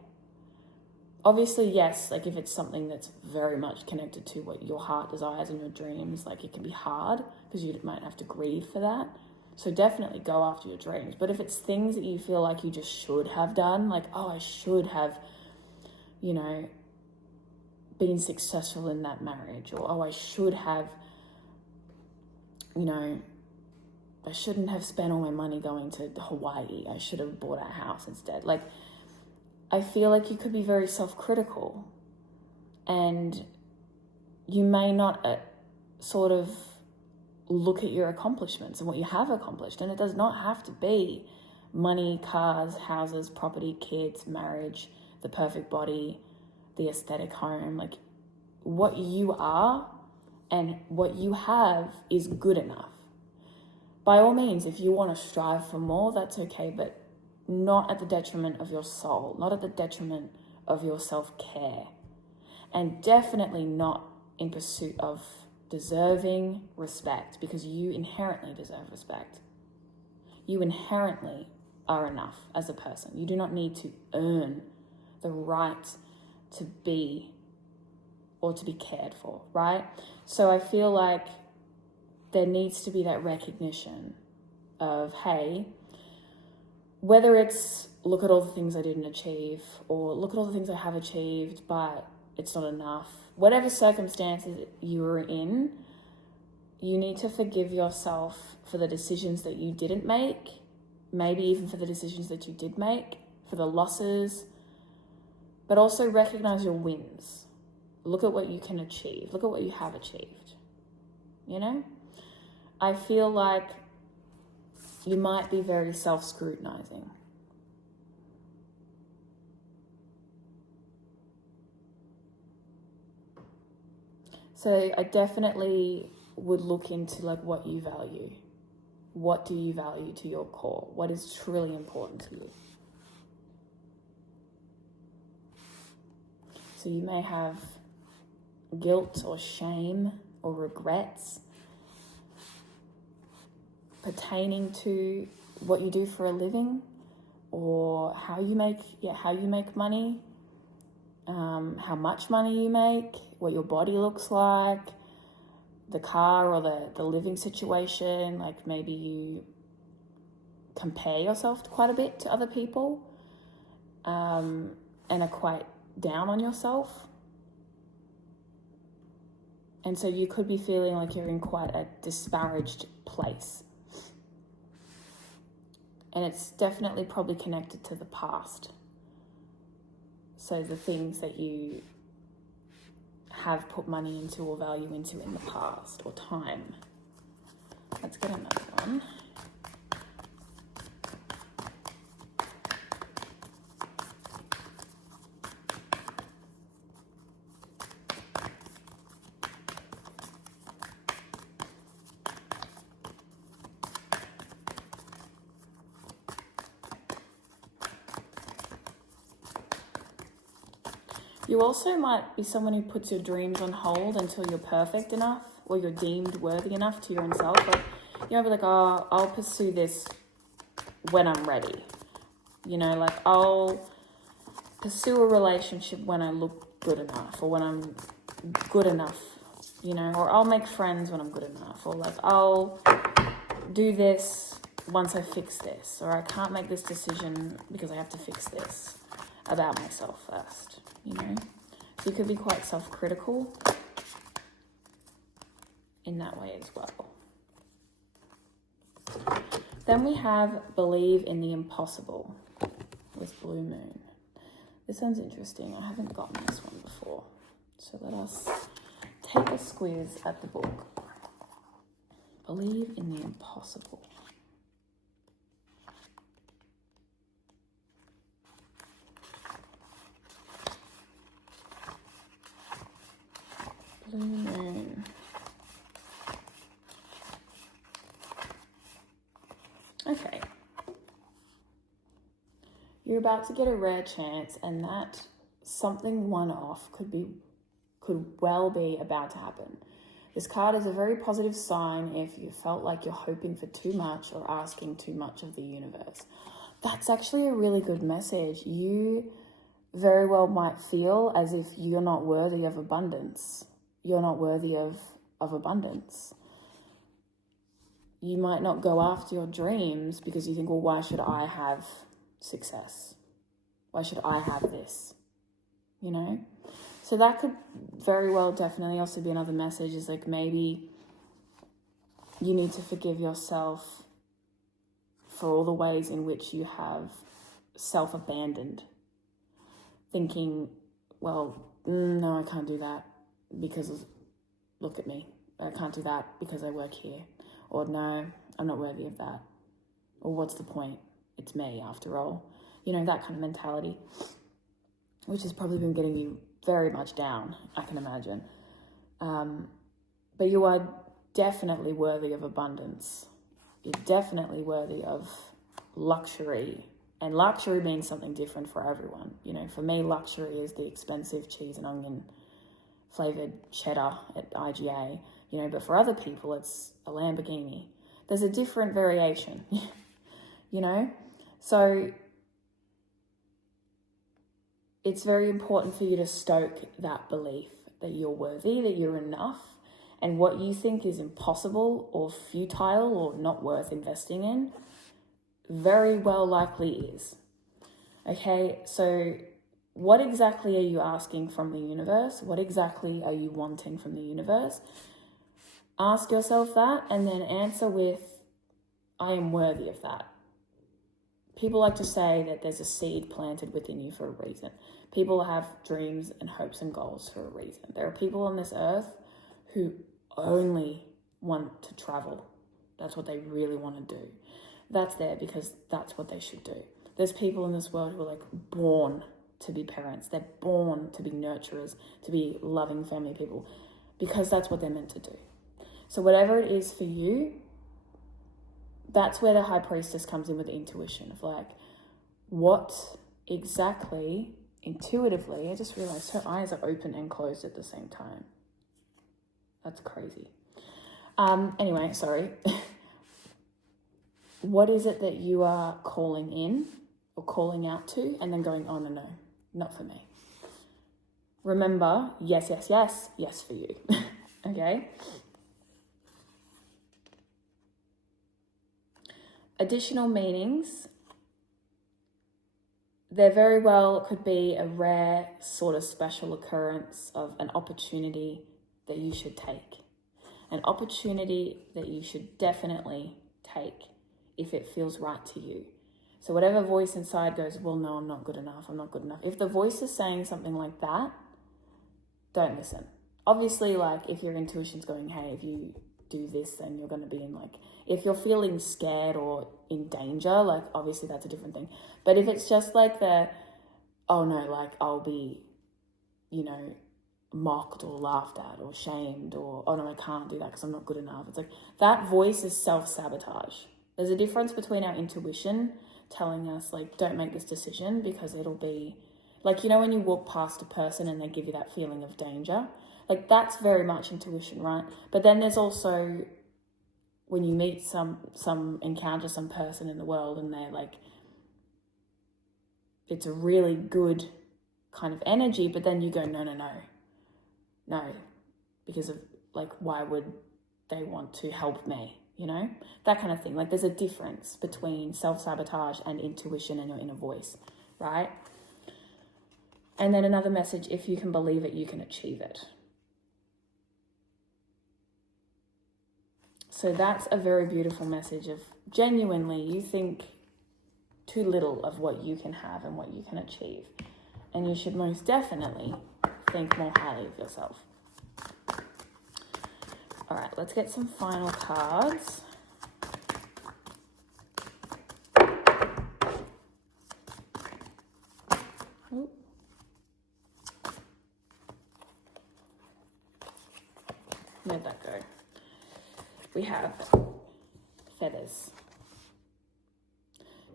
Obviously, yes, like if it's something that's very much connected to what your heart desires and your dreams, like it can be hard because you might have to grieve for that. So definitely go after your dreams. But if it's things that you feel like you just should have done, like, I should have, been successful in that marriage, or I should have, I shouldn't have spent all my money going to Hawaii. I should have bought a house instead. Like, I feel like you could be very self-critical and you may not sort of look at your accomplishments and what you have accomplished. And it does not have to be money, cars, houses, property, kids, marriage, the perfect body, the aesthetic home. Like, what you are and what you have is good enough. By all means, if you want to strive for more, that's okay, but not at the detriment of your soul, not at the detriment of your self-care, and definitely not in pursuit of deserving respect, because you inherently deserve respect. You inherently are enough as a person. You do not need to earn the right to be or to be cared for, right? So I feel like there needs to be that recognition of, hey, whether it's look at all the things I didn't achieve or look at all the things I have achieved, but it's not enough. Whatever circumstances you are in, you need to forgive yourself for the decisions that you didn't make, maybe even for the decisions that you did make, for the losses, but also recognize your wins. Look at what you can achieve. Look at what you have achieved. I feel like you might be very self-scrutinizing. So I definitely would look into like what you value. What do you value to your core? What is truly important to you? So you may have guilt or shame or regrets pertaining to what you do for a living, or how you make money, how much money you make, what your body looks like, the car or the living situation. Like maybe you compare yourself quite a bit to other people, and are quite down on yourself. And so you could be feeling like you're in quite a disparaged place. And it's definitely probably connected to the past. So the things that you have put money into or value into in the past, or time. Let's get another one. You also might be someone who puts your dreams on hold until you're perfect enough or you're deemed worthy enough to your own self. Like, you might be like, oh, I'll pursue this when I'm ready. You know, like I'll pursue a relationship when I look good enough or when I'm good enough, you know, or I'll make friends when I'm good enough, or like I'll do this once I fix this, or I can't make this decision because I have to fix this about myself first, you know. So you could be quite self-critical in that way as well. Then we have believe in the impossible with Blue Moon. This sounds interesting. I haven't gotten this one before. So let us take a squeeze at the book. Believe in the impossible. Blue Moon. Okay. You're about to get a rare chance, and that something one-off could well be about to happen. This card is a very positive sign if you felt like you're hoping for too much or asking too much of the universe. That's actually a really good message. You very well might feel as if you're not worthy of abundance. You're not worthy of abundance. You might not go after your dreams because you think, well, why should I have success? Why should I have this? You know? So that could very well definitely also be another message, is like maybe you need to forgive yourself for all the ways in which you have self-abandoned, thinking, well, no, I can't do that because look at me. I can't do that because I work here. Or no, I'm not worthy of that. Or what's the point? It's me after all. You know, that kind of mentality, which has probably been getting you very much down, I can imagine. But you are definitely worthy of abundance. You're definitely worthy of luxury. And luxury means something different for everyone. You know, for me, luxury is the expensive cheese and onion flavored cheddar at IGA. You know, but for other people, it's a Lamborghini. There's a different variation, you know? So it's very important for you to stoke that belief that you're worthy, that you're enough, and what you think is impossible or futile or not worth investing in very well likely is. Okay, so what exactly are you asking from the universe? What exactly are you wanting from the universe? Ask yourself that and then answer with, I am worthy of that. People like to say that there's a seed planted within you for a reason. People have dreams and hopes and goals for a reason. There are people on this earth who only want to travel. That's what they really want to do. That's there because that's what they should do. There's people in this world who are like born to be parents. They're born to be nurturers, to be loving family people, because that's what they're meant to do. So whatever it is for you, that's where the High Priestess comes in with the intuition of like, what exactly, intuitively, I just realized her eyes are open and closed at the same time. That's crazy. Anyway, sorry. What is it that you are calling in or calling out to and then going, oh, no, not for me. Remember, yes, yes, yes, yes for you. Okay? Additional meanings, there very well could be a rare sort of special occurrence of an opportunity that you should take. An opportunity that you should definitely take if it feels right to you. So whatever voice inside goes, well, no, I'm not good enough. I'm not good enough. If the voice is saying something like that, don't listen. Obviously, like if your intuition's going, hey, if you do this, then you're going to be in like, if you're feeling scared or in danger, like obviously that's a different thing. But if it's just like oh no, like I'll be, you know, mocked or laughed at or shamed or, oh no, I can't do that because I'm not good enough. It's like that voice is self-sabotage. There's a difference between our intuition telling us like, don't make this decision because it'll be Like, you know, when you walk past a person and they give you that feeling of danger, like that's very much intuition, right? But then there's also when you meet encounter some person in the world and they're like, it's a really good kind of energy, but then you go, no, because of like, why would they want to help me? You know, that kind of thing. Like there's a difference between self-sabotage and intuition and your inner voice, right? And then another message, if you can believe it, you can achieve it. So that's a very beautiful message of genuinely you think too little of what you can have and what you can achieve. And you should most definitely think more highly of yourself. All right, let's get some final cards. Ooh. Where'd that go? We have feathers.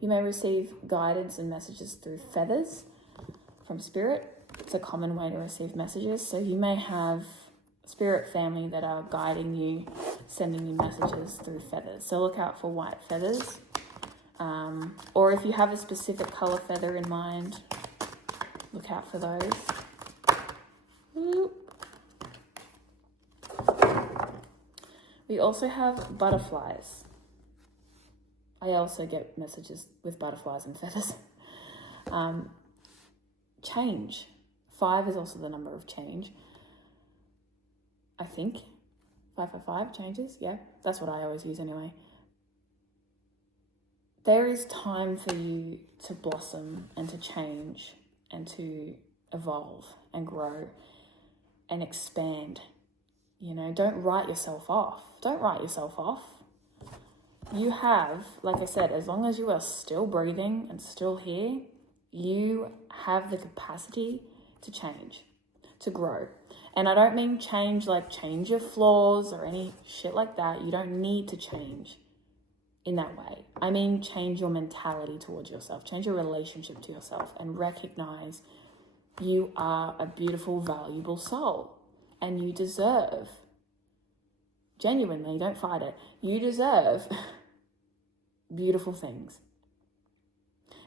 You may receive guidance and messages through feathers from spirit. It's a common way to receive messages. So you may have spirit family that are guiding you, sending you messages through feathers. So look out for white feathers. Or if you have a specific color feather in mind, look out for those. Whoop. We also have butterflies. I also get messages with butterflies and feathers. Change. 5 is also the number of change. I think 555 changes. Yeah, that's what I always use anyway. There is time for you to blossom and to change and to evolve and grow and expand. You know, don't write yourself off. Don't write yourself off. You have, like I said, as long as you are still breathing and still here, you have the capacity to change, to grow. And I don't mean change like change your flaws or any shit like that. You don't need to change in that way. I mean change your mentality towards yourself, change your relationship to yourself, and recognize you are a beautiful, valuable soul. And you deserve, genuinely, don't fight it, you deserve beautiful things.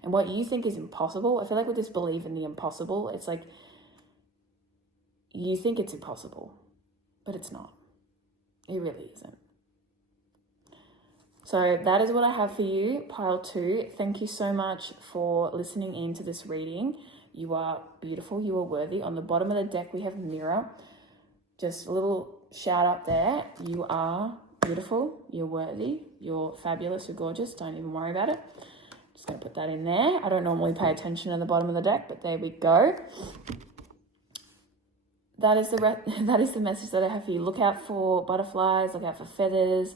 And what you think is impossible, I feel like with this belief in the impossible, it's like you think it's impossible, but it's not. It really isn't. So that is what I have for you, pile 2. Thank you so much for listening in to this reading. You are beautiful. You are worthy. On the bottom of the deck, we have mirror. Just a little shout out there. You are beautiful. You're worthy. You're fabulous. You're gorgeous. Don't even worry about it. Just going to put that in there. I don't normally pay attention at the bottom of the deck, but there we go. That is the message that I have for you. Look out for butterflies. Look out for feathers.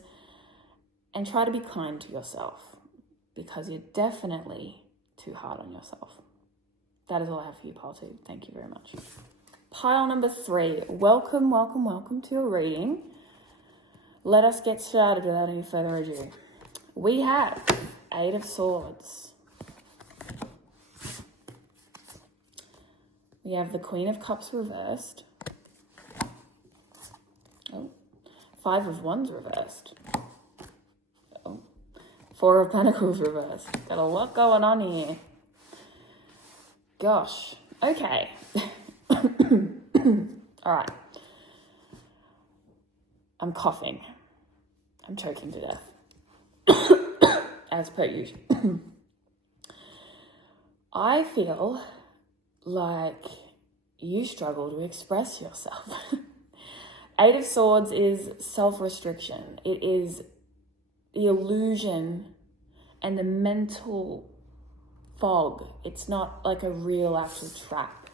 And try to be kind to yourself because you're definitely too hard on yourself. That is all I have for you, pile 2. Thank you very much. Pile number 3. Welcome, welcome, welcome to your reading. Let us get started without any further ado. We have 8 of Swords. We have the Queen of Cups reversed. 5 of Wands reversed. 4 of Pentacles reversed. Got a lot going on here. Gosh. Okay. All right. I'm coughing. I'm choking to death. As per usual. I feel like you struggle to express yourself. 8 of Swords is self-restriction. It is the illusion and the mental fog. It's not like a real actual trap.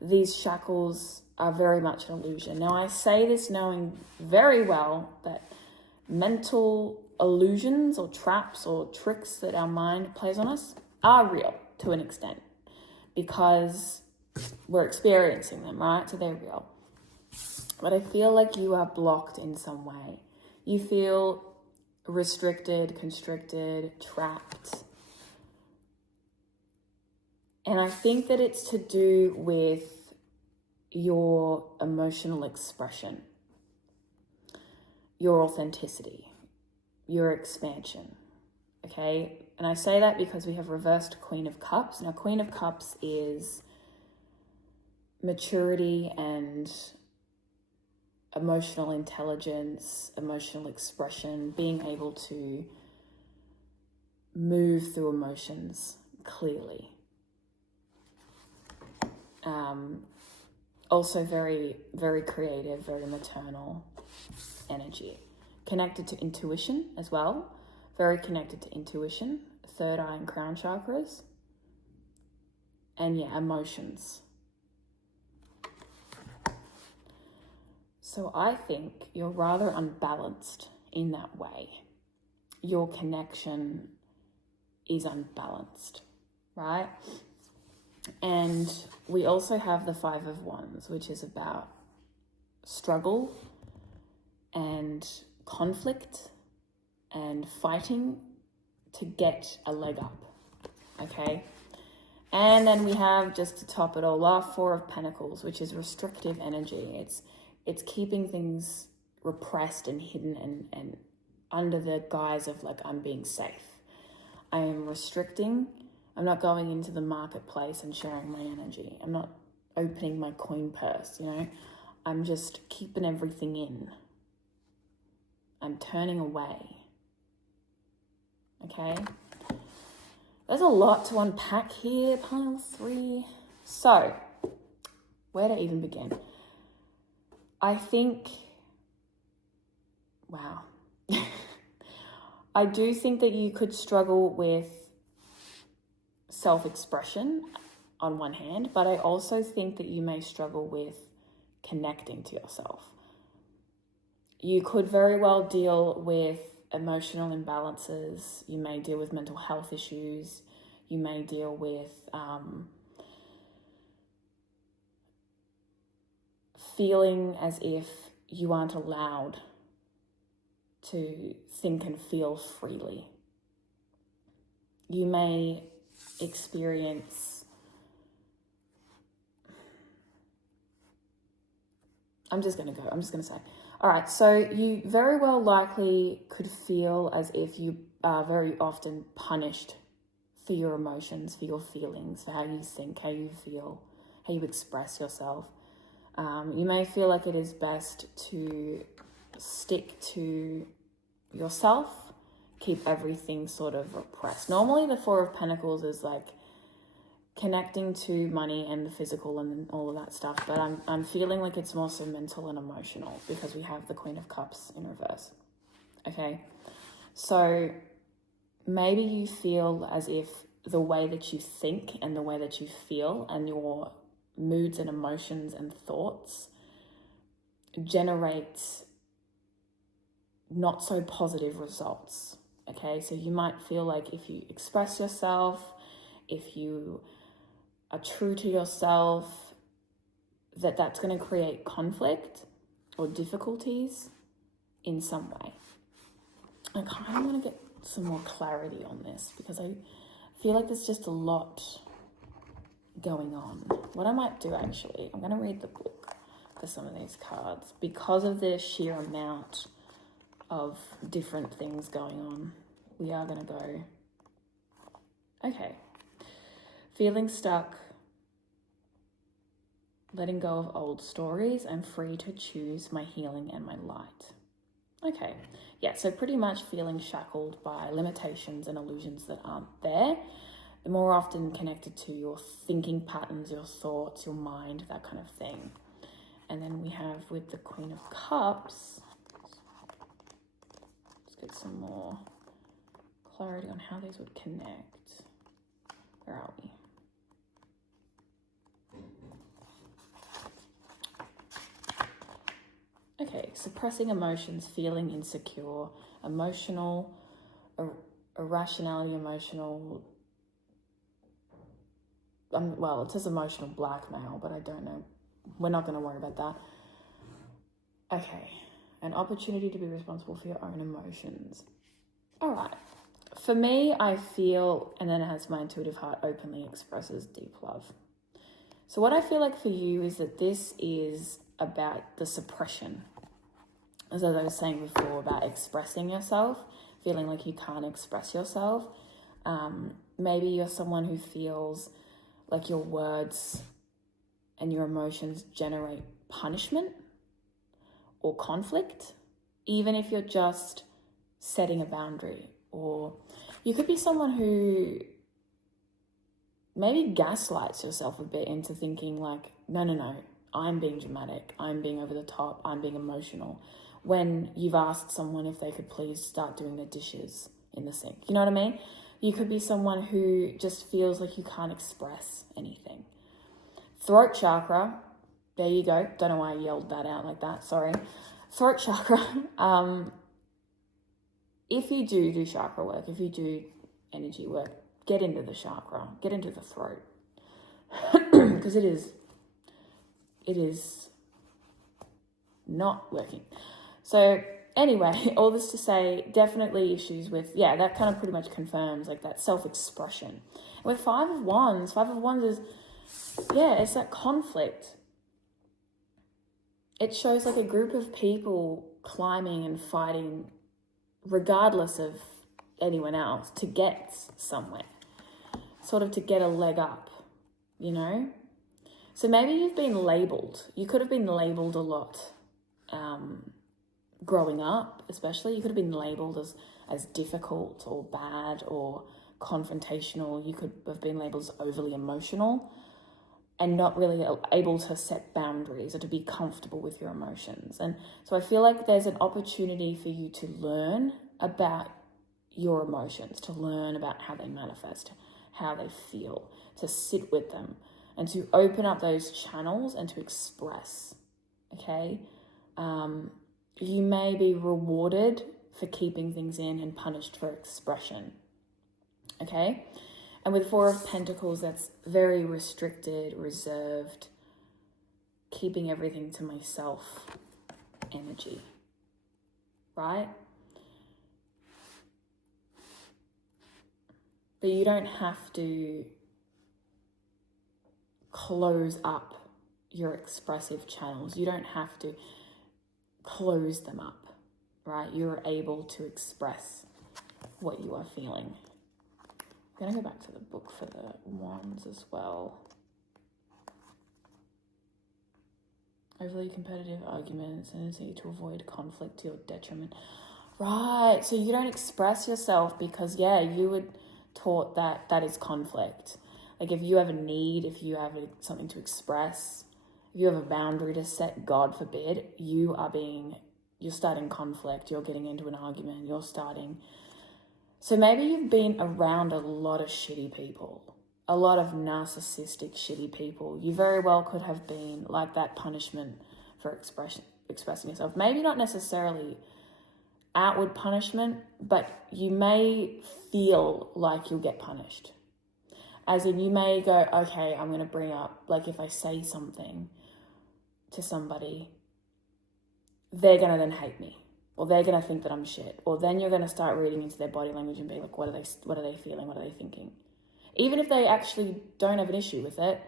These shackles are very much an illusion. Now, I say this knowing very well that mental illusions or traps or tricks that our mind plays on us are real to an extent because we're experiencing them, right? So they're real. But I feel like you are blocked in some way. You feel restricted, constricted, trapped. And I think that it's to do with your emotional expression, your authenticity, your expansion, okay? And I say that because we have reversed Queen of Cups. Now, Queen of Cups is maturity and emotional intelligence, emotional expression, being able to move through emotions clearly. Also very, very creative, very maternal energy. Connected to intuition as well. Very connected to intuition, third eye and crown chakras. And yeah, emotions. So I think you're rather unbalanced in that way. Your connection is unbalanced, right? And we also have the Five of Wands, which is about struggle and conflict and fighting to get a leg up, okay? And then we have, just to top it all off, Four of Pentacles, which is restrictive energy. It's keeping things repressed and hidden and under the guise of like, I'm being safe. I am restricting. I'm not going into the marketplace and sharing my energy. I'm not opening my coin purse, I'm just keeping everything in. I'm turning away. Okay? There's a lot to unpack here, pile 3. So, where to even begin? I think, wow. I do think that you could struggle with self-expression on one hand, but I also think that you may struggle with connecting to yourself. You could very well deal with emotional imbalances. You may deal with mental health issues. You may deal with feeling as if you aren't allowed to think and feel freely. You may experience, I'm just going to say, all right, so you very well likely could feel as if you are very often punished for your emotions, for your feelings, for how you think, how you feel, how you express yourself. You may feel like it is best to stick to yourself, keep everything sort of repressed. Normally the Four of Pentacles is like connecting to money and the physical and all of that stuff, but I'm feeling like it's more so mental and emotional because we have the Queen of Cups in reverse. Okay, so maybe you feel as if the way that you think and the way that you feel and your moods and emotions and thoughts generates not so positive results. Okay, so you might feel like if you express yourself, if you are true to yourself, that's going to create conflict or difficulties in some way. I kind of want to get some more clarity on this because I feel like there's just a lot going on. What I might do actually, I'm going to read the book for some of these cards because of the sheer amount of different things going on. We are going to go, okay, feeling stuck, letting go of old stories. I'm free to choose my healing and my light. Okay, yeah, so pretty much feeling shackled by limitations and illusions that aren't there. They're more often connected to your thinking patterns, your thoughts, your mind, that kind of thing. And then we have with the Queen of Cups, let's get some more clarity on how these would connect. Where are we? Okay, suppressing emotions, feeling insecure, emotional, irrationality, emotional, well, it says emotional blackmail, but I don't know. We're not going to worry about that. Okay, an opportunity to be responsible for your own emotions. All right, for me, I feel, and then as my intuitive heart openly expresses deep love. So what I feel like for you is that this is about the suppression. As I was saying before, about expressing yourself, feeling like you can't express yourself. Maybe you're someone who feels like your words and your emotions generate punishment or conflict, even if you're just setting a boundary. Or you could be someone who maybe gaslights yourself a bit into thinking like, no, I'm being dramatic, I'm being over the top, I'm being emotional, when you've asked someone if they could please start doing their dishes in the sink. You know what I mean? You could be someone who just feels like you can't express anything. Throat chakra, there you go. Don't know why I yelled that out like that, sorry. Throat chakra, if you do chakra work, if you do energy work, get into the chakra, get into the throat. Because it is not working. So anyway, all this to say, definitely issues with, that kind of pretty much confirms like that self-expression. With Five of Wands is, it's that conflict. It shows like a group of people climbing and fighting regardless of anyone else to get somewhere, sort of to get a leg up, you know? So maybe you've been labelled. You could have been labelled a lot growing up, especially. You could have been labelled as difficult or bad or confrontational. You could have been labelled as overly emotional and not really able to set boundaries or to be comfortable with your emotions. And so I feel like there's an opportunity for you to learn about your emotions, to learn about how they manifest, how they feel, to sit with them and to open up those channels and to express, okay? You may be rewarded for keeping things in and punished for expression, okay? And with Four of Pentacles, that's very restricted, reserved, keeping everything to myself energy, right? But you don't have to close up your expressive channels. You don't have to close them up, right? You're able to express what you are feeling. I'm going to go back to the book for the Wands as well. Overly competitive arguments, tendency to avoid conflict to your detriment. Right, so you don't express yourself because, you were taught that is conflict. Like if you have a need, if you have something to express, if you have a boundary to set, God forbid, you're starting conflict, you're getting into an argument, So maybe you've been around a lot of shitty people, a lot of narcissistic shitty people. You very well could have been like that punishment for expressing yourself. Maybe not necessarily outward punishment, but you may feel like you'll get punished. As in you may go, okay, I'm going to bring up, like if I say something to somebody, they're going to then hate me. Or they're going to think that I'm shit. Or then you're going to start reading into their body language and be like, what are they feeling? What are they thinking? Even if they actually don't have an issue with it,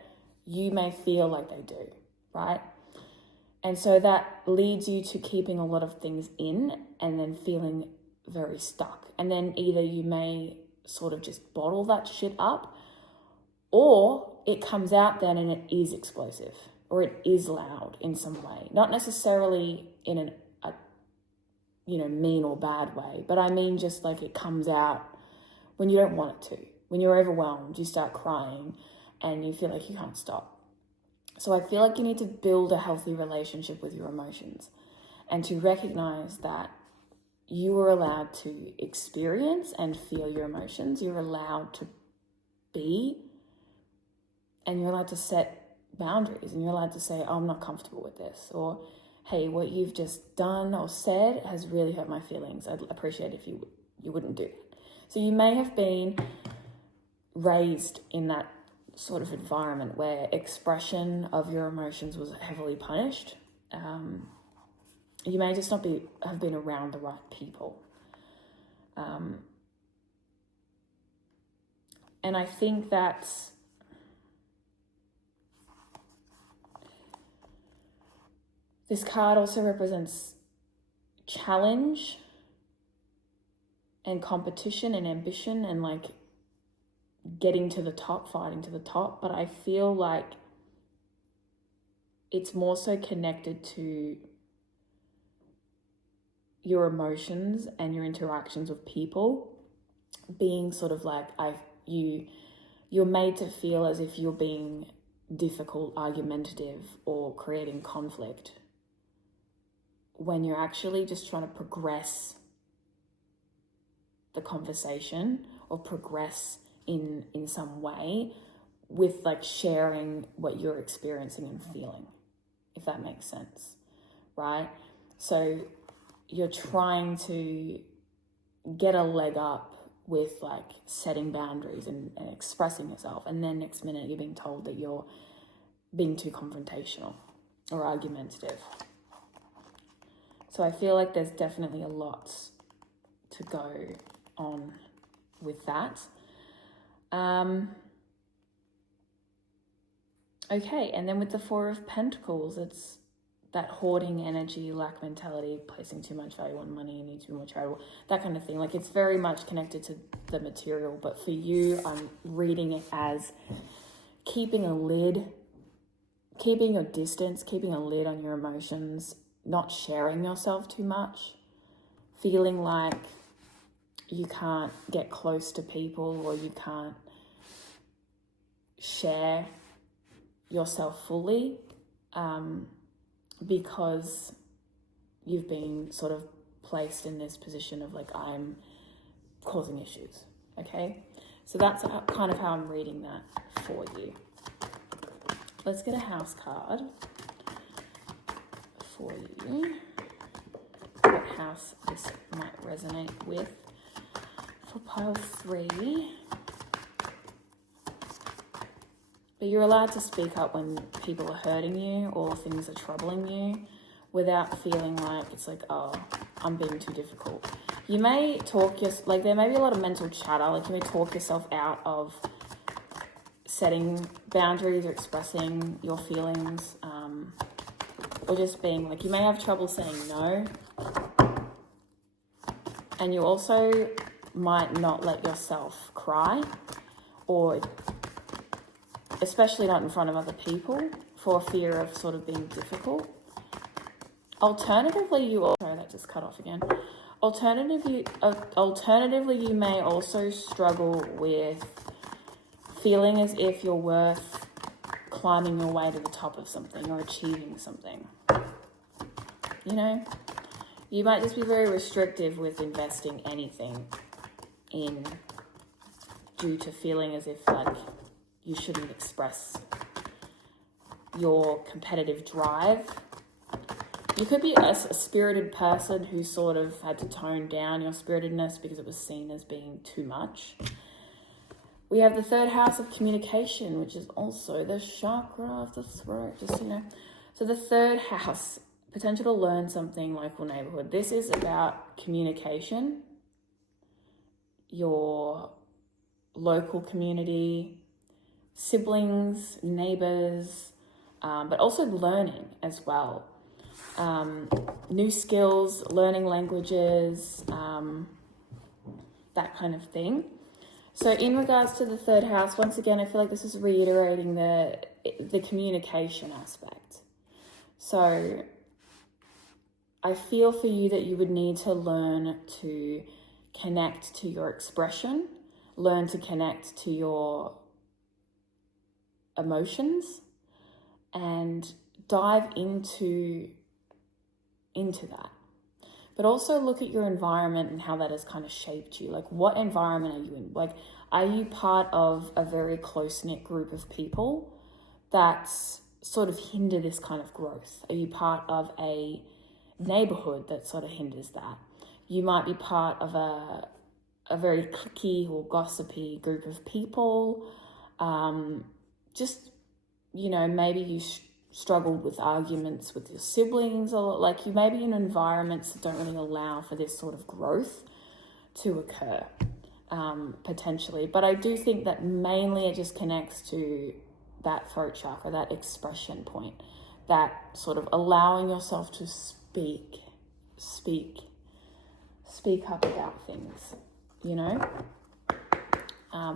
you may feel like they do, right? And so that leads you to keeping a lot of things in and then feeling very stuck. And then either you may sort of just bottle that shit up, or it comes out then and it is explosive, or it is loud in some way. Not necessarily in a mean or bad way, but I mean just like it comes out when you don't want it to. When you're overwhelmed, you start crying and you feel like you can't stop. So I feel like you need to build a healthy relationship with your emotions and to recognize that you are allowed to experience and feel your emotions. You're allowed to be, and you're allowed to set boundaries, and you're allowed to say, oh, I'm not comfortable with this, or hey, what you've just done or said has really hurt my feelings. I'd appreciate if you wouldn't do that. So you may have been raised in that sort of environment where expression of your emotions was heavily punished. You may just not have been around the right people. And I think that this card also represents challenge and competition and ambition and like getting to the top, fighting to the top. But I feel like it's more so connected to your emotions and your interactions with people being sort of like you're made to feel as if you're being difficult, argumentative, or creating conflict when you're actually just trying to progress the conversation or progress in some way with like sharing what you're experiencing and feeling, if that makes sense, right? So you're trying to get a leg up with like setting boundaries and expressing yourself, and then next minute you're being told that you're being too confrontational or argumentative. So I feel like there's definitely a lot to go on with that. Okay, and then with the Four of Pentacles, it's that hoarding energy, lack mentality, placing too much value on money, need to be more charitable, that kind of thing. Like it's very much connected to the material, but for you, I'm reading it as keeping a lid, keeping your distance, keeping a lid on your emotions, not sharing yourself too much, feeling like you can't get close to people or you can't share yourself fully, because you've been sort of placed in this position of like, I'm causing issues, okay? So that's kind of how I'm reading that for you. Let's get a house card for you. What house this might resonate with for pile 3. But you're allowed to speak up when people are hurting you or things are troubling you without feeling like it's like, oh, I'm being too difficult. You may talk, there may be a lot of mental chatter, like you may talk yourself out of setting boundaries or expressing your feelings, or just being like, you may have trouble saying no. And you also might not let yourself cry, or especially not in front of other people, for fear of sort of being difficult. Alternatively, that just cut off again. Alternatively, you may also struggle with feeling as if you're worth climbing your way to the top of something or achieving something. You know, you might just be very restrictive with investing anything in, due to feeling as if like you shouldn't express your competitive drive. You could be a spirited person who sort of had to tone down your spiritedness because it was seen as being too much. We have the 3rd house of communication, which is also the chakra of the throat, just so you know. So the 3rd house, potential to learn something, local neighborhood. This is about communication, your local community, siblings, neighbors, but also learning as well. New skills, learning languages, that kind of thing. So in regards to the 3rd house, once again, I feel like this is reiterating the communication aspect. So I feel for you that you would need to learn to connect to your expression, learn to connect to your emotions, and dive into that. But also look at your environment and how that has kind of shaped you. Like, what environment are you in? Like, are you part of a very close-knit group of people that sort of hinder this kind of growth? Are you part of a neighborhood that sort of hinders that? You might be part of a very cliquey or gossipy group of people. Just, you know, maybe you struggled with arguments with your siblings, or like you may be in environments that don't really allow for this sort of growth to occur. potentially. But I do think that mainly it just connects to that throat chakra, that expression point, that sort of allowing yourself to speak up about things, you know?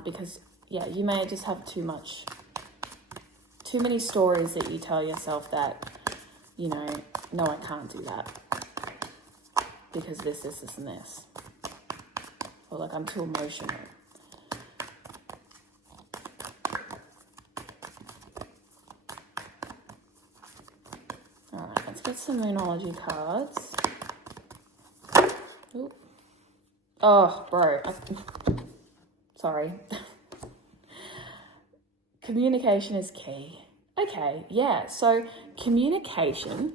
Because, yeah, you may just have too many stories that you tell yourself that, you know, no, I can't do that because this, and this. Or like, I'm too emotional. All right, let's get some Moonology cards. Ooh. Oh, bro. Sorry. Communication is key. Okay, yeah. So communication.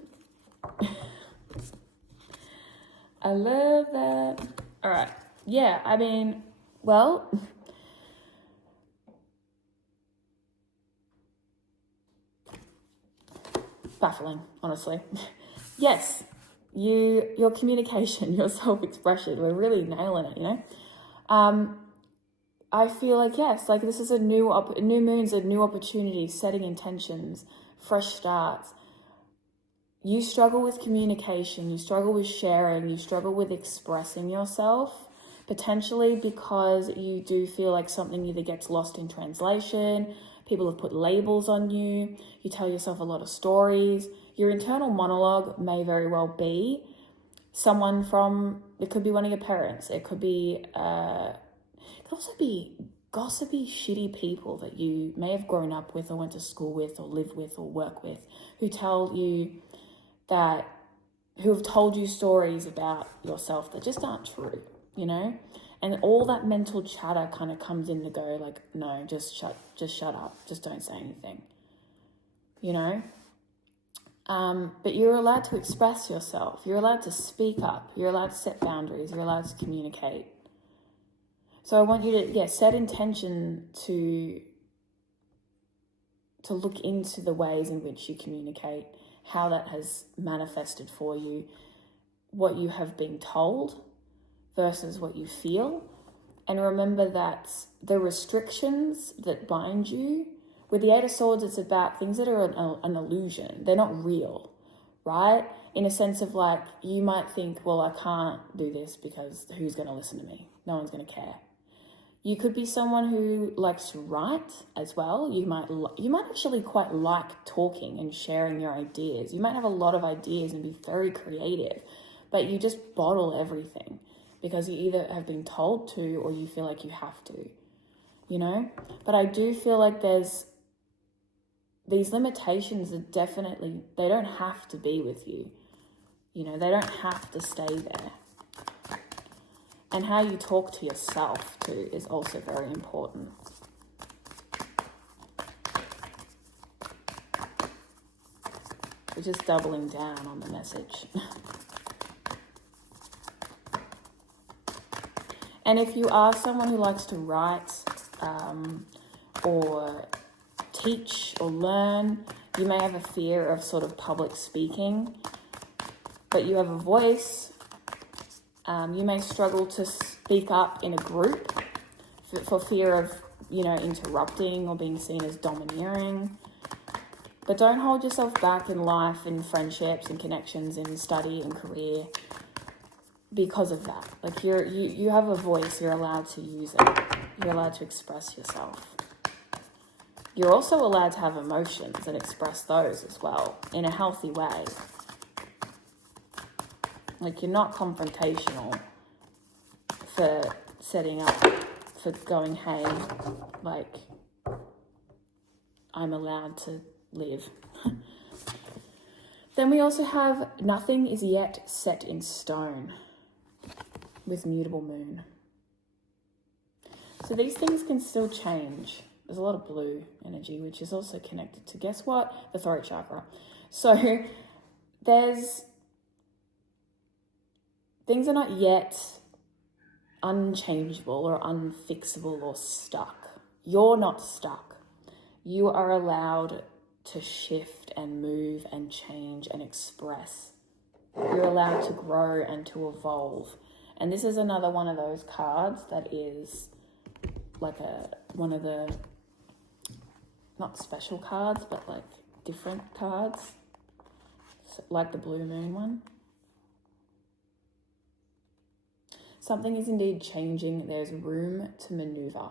I love that. All right. Yeah, I mean, well, baffling, honestly. Yes, your communication, your self-expression, we're really nailing it, you know? I feel like, yes, like this is a new moon's a new opportunity, setting intentions, fresh starts. You struggle with communication, you struggle with sharing, you struggle with expressing yourself, potentially because you do feel like something either gets lost in translation, people have put labels on you, you tell yourself a lot of stories. Your internal monologue may very well be someone from, it could be one of your parents, it could be, it could also be gossipy, shitty people that you may have grown up with or went to school with or live with or work with, who tell you that, who have told you stories about yourself that just aren't true, you know? And all that mental chatter kind of comes in to go like, no, just shut up. Just don't say anything, you know? But you're allowed to express yourself. You're allowed to speak up. You're allowed to set boundaries. You're allowed to communicate. So I want you to, set intention to look into the ways in which you communicate, how that has manifested for you, what you have been told versus what you feel. And remember that the restrictions that bind you, with the Eight of Swords, it's about things that are an illusion. They're not real, right? In a sense of like, you might think, well, I can't do this because who's going to listen to me? No one's going to care. You could be someone who likes to write as well. You might actually quite like talking and sharing your ideas. You might have a lot of ideas and be very creative, but you just bottle everything because you either have been told to or you feel like you have to, you know? But I do feel like there's these limitations are definitely, they don't have to be with you. You know, they don't have to stay there. And how you talk to yourself too is also very important. We're just doubling down on the message. And if you are someone who likes to write or teach or learn, you may have a fear of sort of public speaking, but you have a voice. You may struggle to speak up in a group for fear of, you know, interrupting or being seen as domineering. But don't hold yourself back in life, in friendships and connections, in study and career because of that. Like you have a voice, you're allowed to use it. You're allowed to express yourself. You're also allowed to have emotions and express those as well in a healthy way. Like, you're not confrontational for setting up, for going, hey, like, I'm allowed to live. Then we also have nothing is yet set in stone with mutable moon. So these things can still change. There's a lot of blue energy, which is also connected to, guess what? The throat chakra. So there's, things are not yet unchangeable or unfixable or stuck. You're not stuck. You are allowed to shift and move and change and express. You're allowed to grow and to evolve And this is another one of those cards that is like one of the, not special cards, but like different cards, so, like the blue moon one. Something is indeed changing. There's room to maneuver.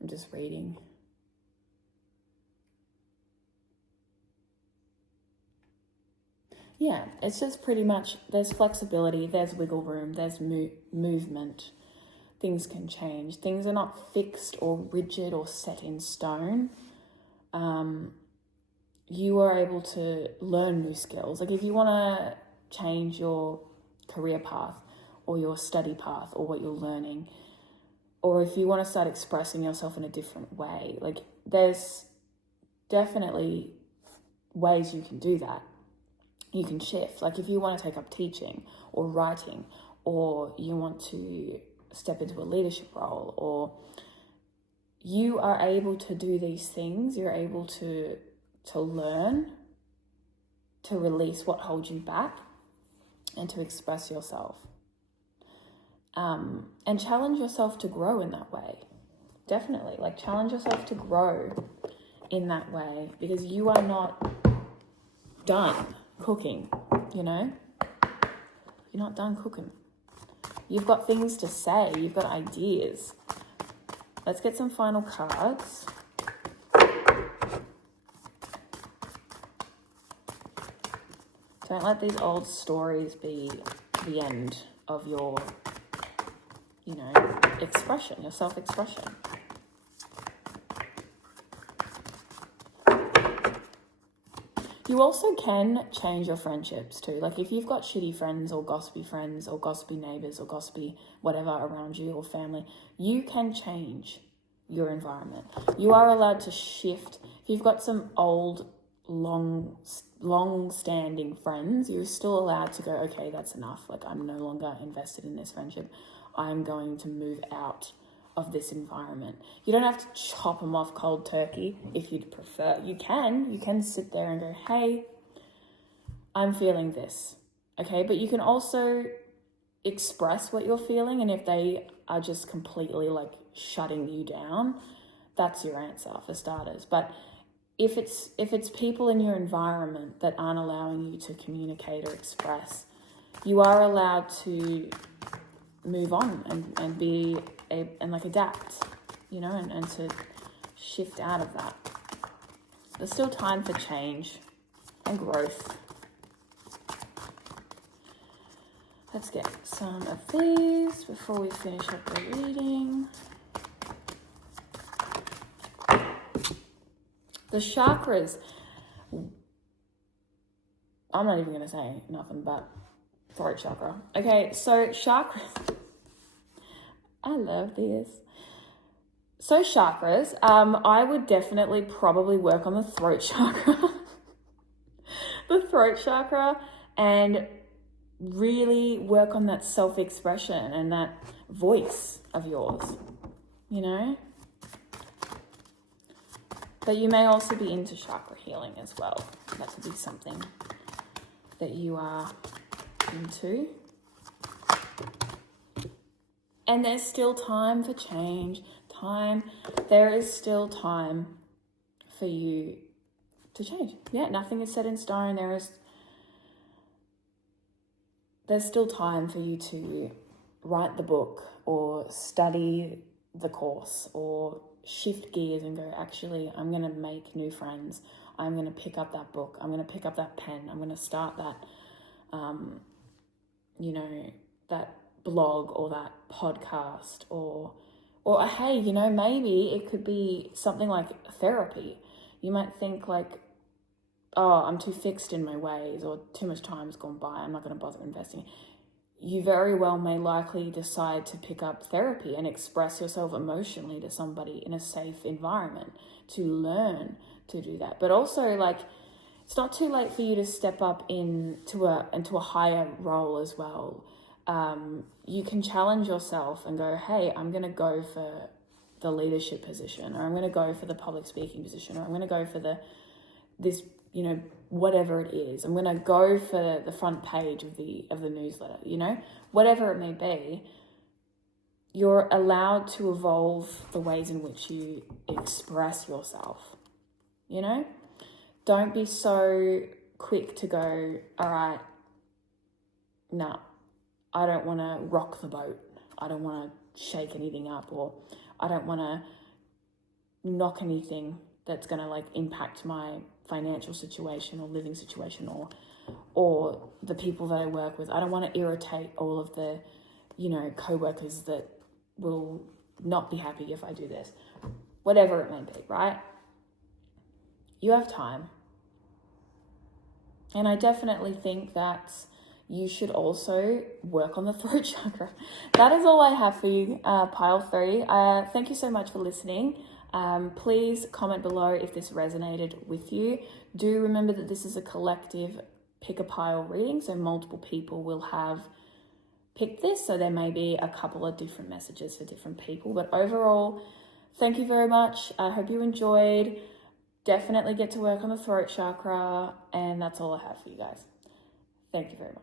I'm just reading. Yeah, it's just pretty much, there's flexibility, there's wiggle room, there's movement. Things can change. Things are not fixed or rigid or set in stone. You are able to learn new skills. Like if you want to change your career path or your study path or what you're learning, or if you want to start expressing yourself in a different way, like there's definitely ways you can do that. You can shift. Like if you want to take up teaching or writing, or you want to step into a leadership role, or you are able to do these things, you're able to learn, to release what holds you back, and to express yourself. And challenge yourself to grow in that way. Definitely, like challenge yourself to grow in that way, because you are not done cooking, you know? You're not done cooking. You've got things to say, you've got ideas. Let's get some final cards. Don't let these old stories be the end of your, expression, your self-expression. You also can change your friendships too. Like if you've got shitty friends or gossipy neighbors or gossipy whatever around you or family, you can change your environment. You are allowed to shift. If you've got some old, long-standing friends, you're still allowed to go, okay, that's enough. Like I'm no longer invested in this friendship. I'm going to move out of this environment. You don't have to chop them off cold turkey if you'd prefer. You can sit there and go, hey, I'm feeling this. Okay, but you can also express what you're feeling, and if they are just completely like shutting you down, that's your answer for starters. But if it's people in your environment that aren't allowing you to communicate or express, you are allowed to move on and be and like adapt, and to shift out of that. There's still time for change and growth. Let's get some of these before we finish up the reading. The chakras. I'm not even going to say nothing but throat chakra. Okay, so chakras. I love this. So chakras, I would definitely probably work on the throat chakra. The throat chakra, and really work on that self-expression and that voice of yours, But you may also be into chakra healing as well. That could be something that you are into. And there's still time for change. There is still time for you to change. Yeah, nothing is set in stone. There's still time for you to write the book or study the course or shift gears and go, actually, I'm going to make new friends. I'm going to pick up that book. I'm going to pick up that pen. I'm going to start that, that blog or that podcast or hey, maybe it could be something like therapy. You might think like, oh, I'm too fixed in my ways, or too much time's gone by, I'm not going to bother investing. You very well may likely decide to pick up therapy and express yourself emotionally to somebody in a safe environment to learn to do that. But also, like, it's not too late for you to step up into a higher role as well. You can challenge yourself and go, hey, I'm going to go for the leadership position, or I'm going to go for the public speaking position, or I'm going to go for this, whatever it is. I'm going to go for the front page of the newsletter, whatever it may be. You're allowed to evolve the ways in which you express yourself, Don't be so quick to go, all right, no, I don't want to rock the boat. I don't want to shake anything up, or I don't want to knock anything that's going to impact my financial situation or living situation or the people that I work with. I don't want to irritate all of the, co-workers that will not be happy if I do this. Whatever it may be, right? You have time. And I definitely think that you should also work on the throat chakra. That is all I have for you, pile 3. Thank you so much for listening. Please comment below if this resonated with you. Do remember that this is a collective pick a pile reading, so multiple people will have picked this, so there may be a couple of different messages for different people. But overall, thank you very much. I hope you enjoyed. Definitely get to work on the throat chakra, and that's all I have for you guys. Thank you very much.